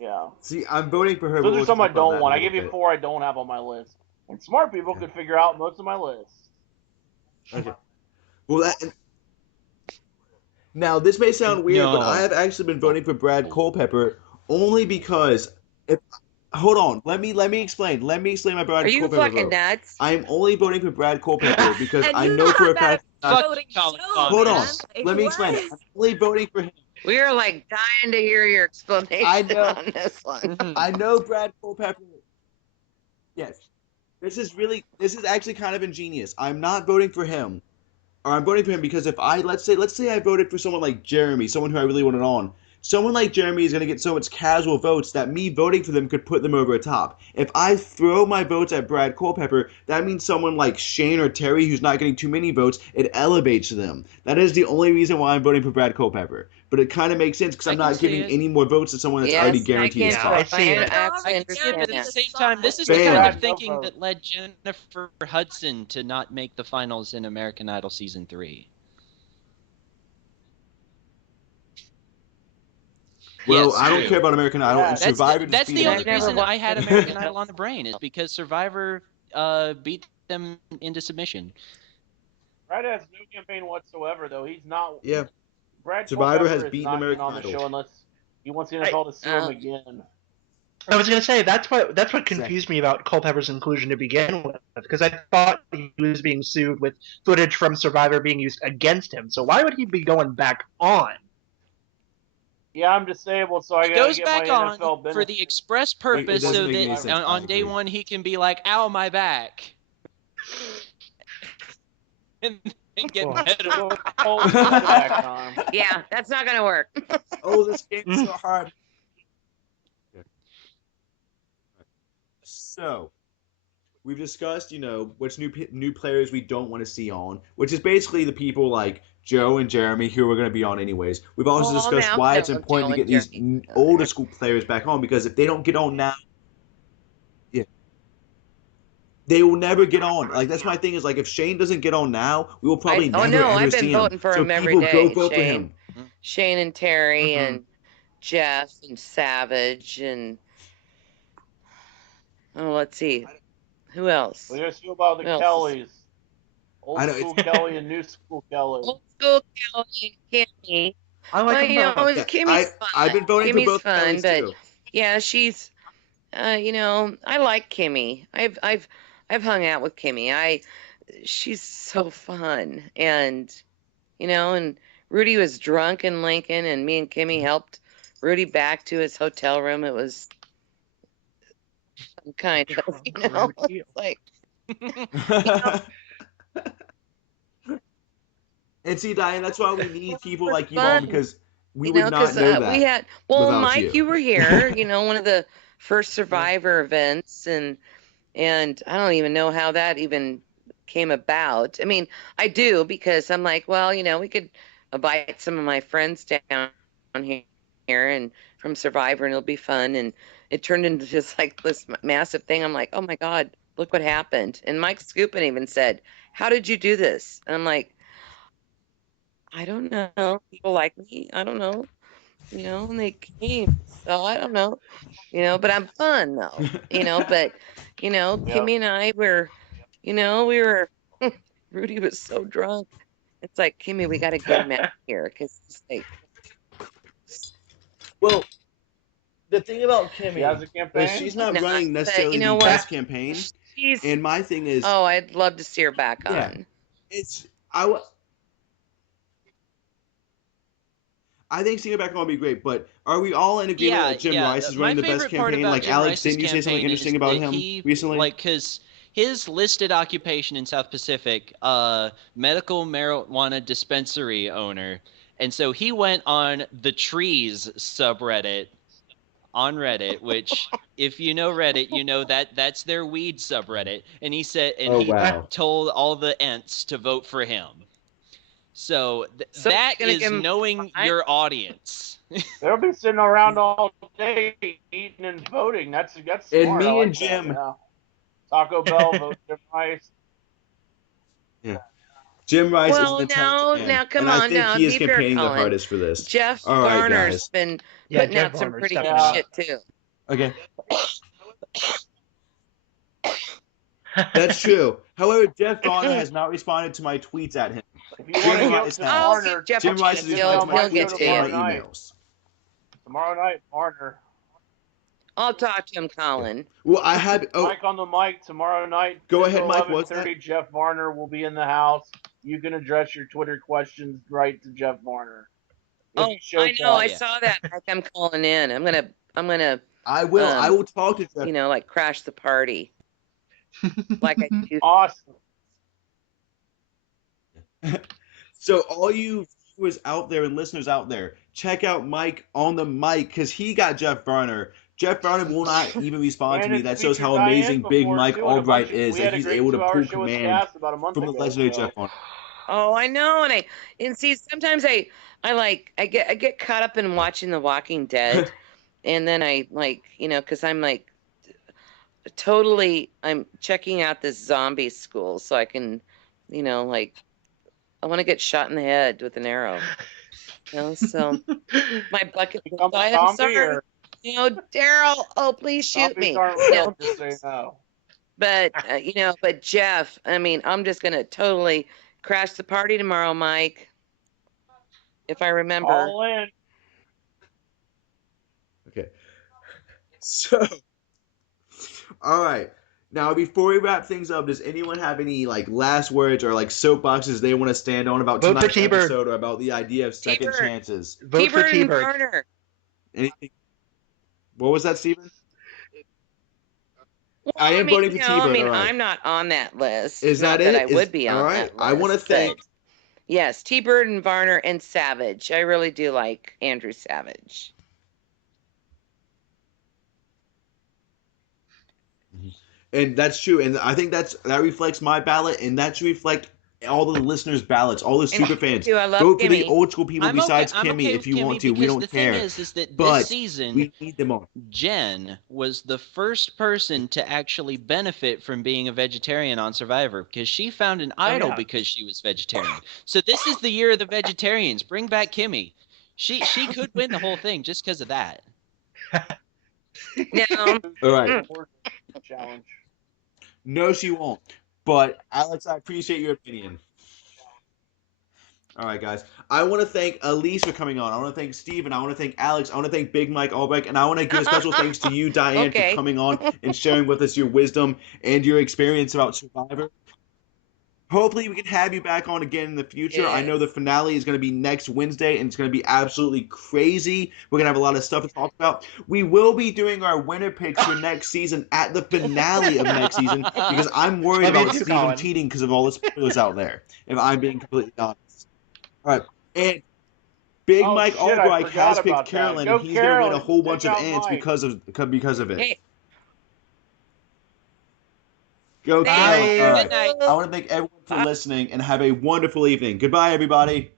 Yeah. See, I'm voting for her. Those but are we'll some talk I about that don't in want. a I give you little 4 I don't have on my list. And smart people could figure out most of my list. bit. Okay. Well, now this may sound weird, but I have actually been voting for Brad Culpepper only because if hold on, let me explain. Let me explain my Are Brad you Culpepper fucking vote. nuts? I'm only voting for Brad Culpepper because And I you know for a thought that fact. I was Fuck voting Colin too, Hold on. man. Like, Let me what? explain. I'm only voting for him. We are like dying to hear your explanation I know. on this one. I know Brad Culpepper. Yes. This is actually kind of ingenious. I'm not voting for him. Or I'm voting for him because if let's say I voted for someone like Jeremy, someone who I really wanted on. Someone like Jeremy is going to get so much casual votes that me voting for them could put them over a top. If I throw my votes at Brad Culpepper, that means someone like Shane or Terry who's not getting too many votes, it elevates them. That is the only reason why I'm voting for Brad Culpepper. But it kind of makes sense because I I'm can not see giving it. any more votes to someone that's already Yes, I guaranteed a can. Yeah, spot. I see I it. absolutely I can see it, but at understand the that. same time, this is Bam. the kind Brad, of no thinking vote. that led Jennifer Hudson to not make the finals in American Idol season 3. Well, Yes, I don't true. care about American Idol, and Yeah, Survivor just That's beat the only I've never reason American I had watched American it. Idol on the brain is because Survivor beat them into submission. Brad has no campaign whatsoever, though. He's not. Idol. Yeah, Brad Survivor has Culpepper is beaten not getting American on the Idol. show unless he wants the NFL to sue him again. I was gonna say that's what Exactly. confused me about Culpepper's inclusion to begin with, because I thought he was being sued with footage from Survivor being used against him. So why would he be going back on? Yeah, I'm disabled, so I He gotta goes get my back on NFL for benefit. the express It purpose doesn't so make any that sense. I on day agree. 1 he can be like, "Ow, my back," and get Oh. better. Go with Cole back time. Yeah, that's not gonna work. Oh, this game's so hard. So, we've discussed, which new players we don't want to see on, which is basically the people like Joe and Jeremy who are going to be on anyways. We've also Oh, discussed now why no, it's important Joe to get and these Jeremy. older school players back on because if they don't get on now, yeah, they will never get on. Like that's my thing is like if Shane doesn't get on now, we will probably Oh never no, ever I've been see him. voting for So him every people go day. vote for him. Shane and Terry Mhm. and Jeff and Savage and let's see, who else? What do you guys feel about the Who else? Kellys? Old I know, school it's- Kelly and new school Kelly. Old school Kelly and Kimmy. I like Well, them both. Yeah, Kimmy's fun. I've been voting Kimmy's for both fun, Kellys but too. yeah, she's I like Kimmy. I've hung out with Kimmy. She's so fun, and and Rudy was drunk in Lincoln, and me and Kimmy helped Rudy back to his hotel room. It was some kind of, Rudy. it's like And see, Diane, that's why we need people like you fun. on because we would not because know we that had Mike, without you were here. One of the first Survivor events, and I don't even know how that even came about. I mean, I do because I'm like, well, we could invite some of my friends down here and from Survivor, and it'll be fun. And it turned into just like this massive thing. I'm like, oh my God, look what happened. And Mike Skupin even said, how did you do this? And I'm like, I don't know. People like me. I don't know. And they came. So I don't know. But I'm fun though. But Yep. Kimmy and I were, we were Rudy was so drunk. It's like, Kimmy, we gotta get him out here because he's like Well, the thing about She has Kimmy a is campaign. she's not not, running but necessarily you know the what? best campaign. She's And my thing is, oh, I'd love to see her back yeah, on. it's I think seeing her back on would be great. But are we all in agreement that Jim Rice is My running the best favorite part campaign? about Like Jim Alex, Rice's didn't you say something campaign interesting is about that him he recently? because his listed occupation in South Pacific, medical marijuana dispensary owner, and so he went on the Trees subreddit on Reddit, which if you know Reddit, you know that that's their weed subreddit, and he said, and Oh he wow! told all the Ents to vote for him. So So that you're gonna is give him knowing five? your audience. They'll be sitting around all State eating and voting. That's smart. And me I like and Jim. That, yeah. Taco Bell, vote Jim Rice. Yeah. Jim Rice is an Well, intelligent man, now, come and I on, think now, he is be fair, campaigning the Colin. hardest for this. Jeff All right, Varner's guys. been Yeah, putting Jeff out some Varner's pretty stepping good up. shit too. Okay. That's true. However, Jeff Varner has not responded to my tweets at him. If you want to Jim get Rice Jim has. Oh, Varner, Jeff Jim Rice has he'll, responded to my he'll get tweets to and my you. emails. Tomorrow night, Varner. I'll talk to him, Colin. Well, I have. Oh, Mike on the mic tomorrow night. Go ahead, Mike. What's that? 11:30. Jeff Varner will be in the house. You can address your Twitter questions right to Jeff Varner. Oh, I know. I saw that. Like, I'm calling in. I'm gonna. I will. I will talk to Jeff. You know, like crash the party. Like I do. Awesome. So all you viewers out there and listeners out there, check out Mike on the mic because he got Jeff Varner. Jeff Varner will not even respond to me. That shows how amazing Big Mike Allbright is, that he's able to pull command from the legendary Jeff Varner. Oh, I know, and see, sometimes I get caught up in watching The Walking Dead, and then I because I'm I'm checking out this zombie school so I can, I want to get shot in the head with an arrow. So my bucket list. I'm sorry. Daryl, oh, please shoot me. Just say no. But, but Jeff, I'm just going to totally crash the party tomorrow, Mike. If I remember. All in. Okay. So, all right. Now, before we wrap things up, does anyone have any last words or soapboxes they want to stand on about tonight's episode or about the idea of second chances? Vote for T-Bird. Anything? What was that, Steven? Well, I am voting for T-Bird. Right. I'm not on that list. Is that not it? That I would be on that list. I want to thank. Yes, T-Bird and Varner and Savage. I really do like Andrew Savage. And that's true, and I think that reflects my ballot, and that should reflect all the listeners' ballots, all the super fans. Vote for the old school people besides Kimmy if you want to. We don't care. The thing is that but this season, we need them all. Jen was the first person to actually benefit from being a vegetarian on Survivor because she found an idol because she was vegetarian. So this is the year of the vegetarians. Bring back Kimmy. She could win the whole thing just because of that. No. All right. Challenge. No, she won't. But, Alex, I appreciate your opinion. All right, guys. I want to thank Elise for coming on. I want to thank Steven. I want to thank Alex. I want to thank Big Mike Allbright. And I want to give a special thanks to you, Diane, for coming on and sharing with us your wisdom and your experience about Survivor. Hopefully, we can have you back on again in the future. Yes. I know the finale is going to be next Wednesday, and it's going to be absolutely crazy. We're going to have a lot of stuff to talk about. We will be doing our winner picks for next season at the finale of next season because I'm worried about Steven cheating because of all the spoilers out there, if I'm being completely honest. All right. And Big Mike Allbright has picked Carolyn, and he's going to win a whole bunch of ants because of it. Hey. Go, Carolyn. All right. Good night. I want to thank everyone for listening and have a wonderful evening. Goodbye, everybody.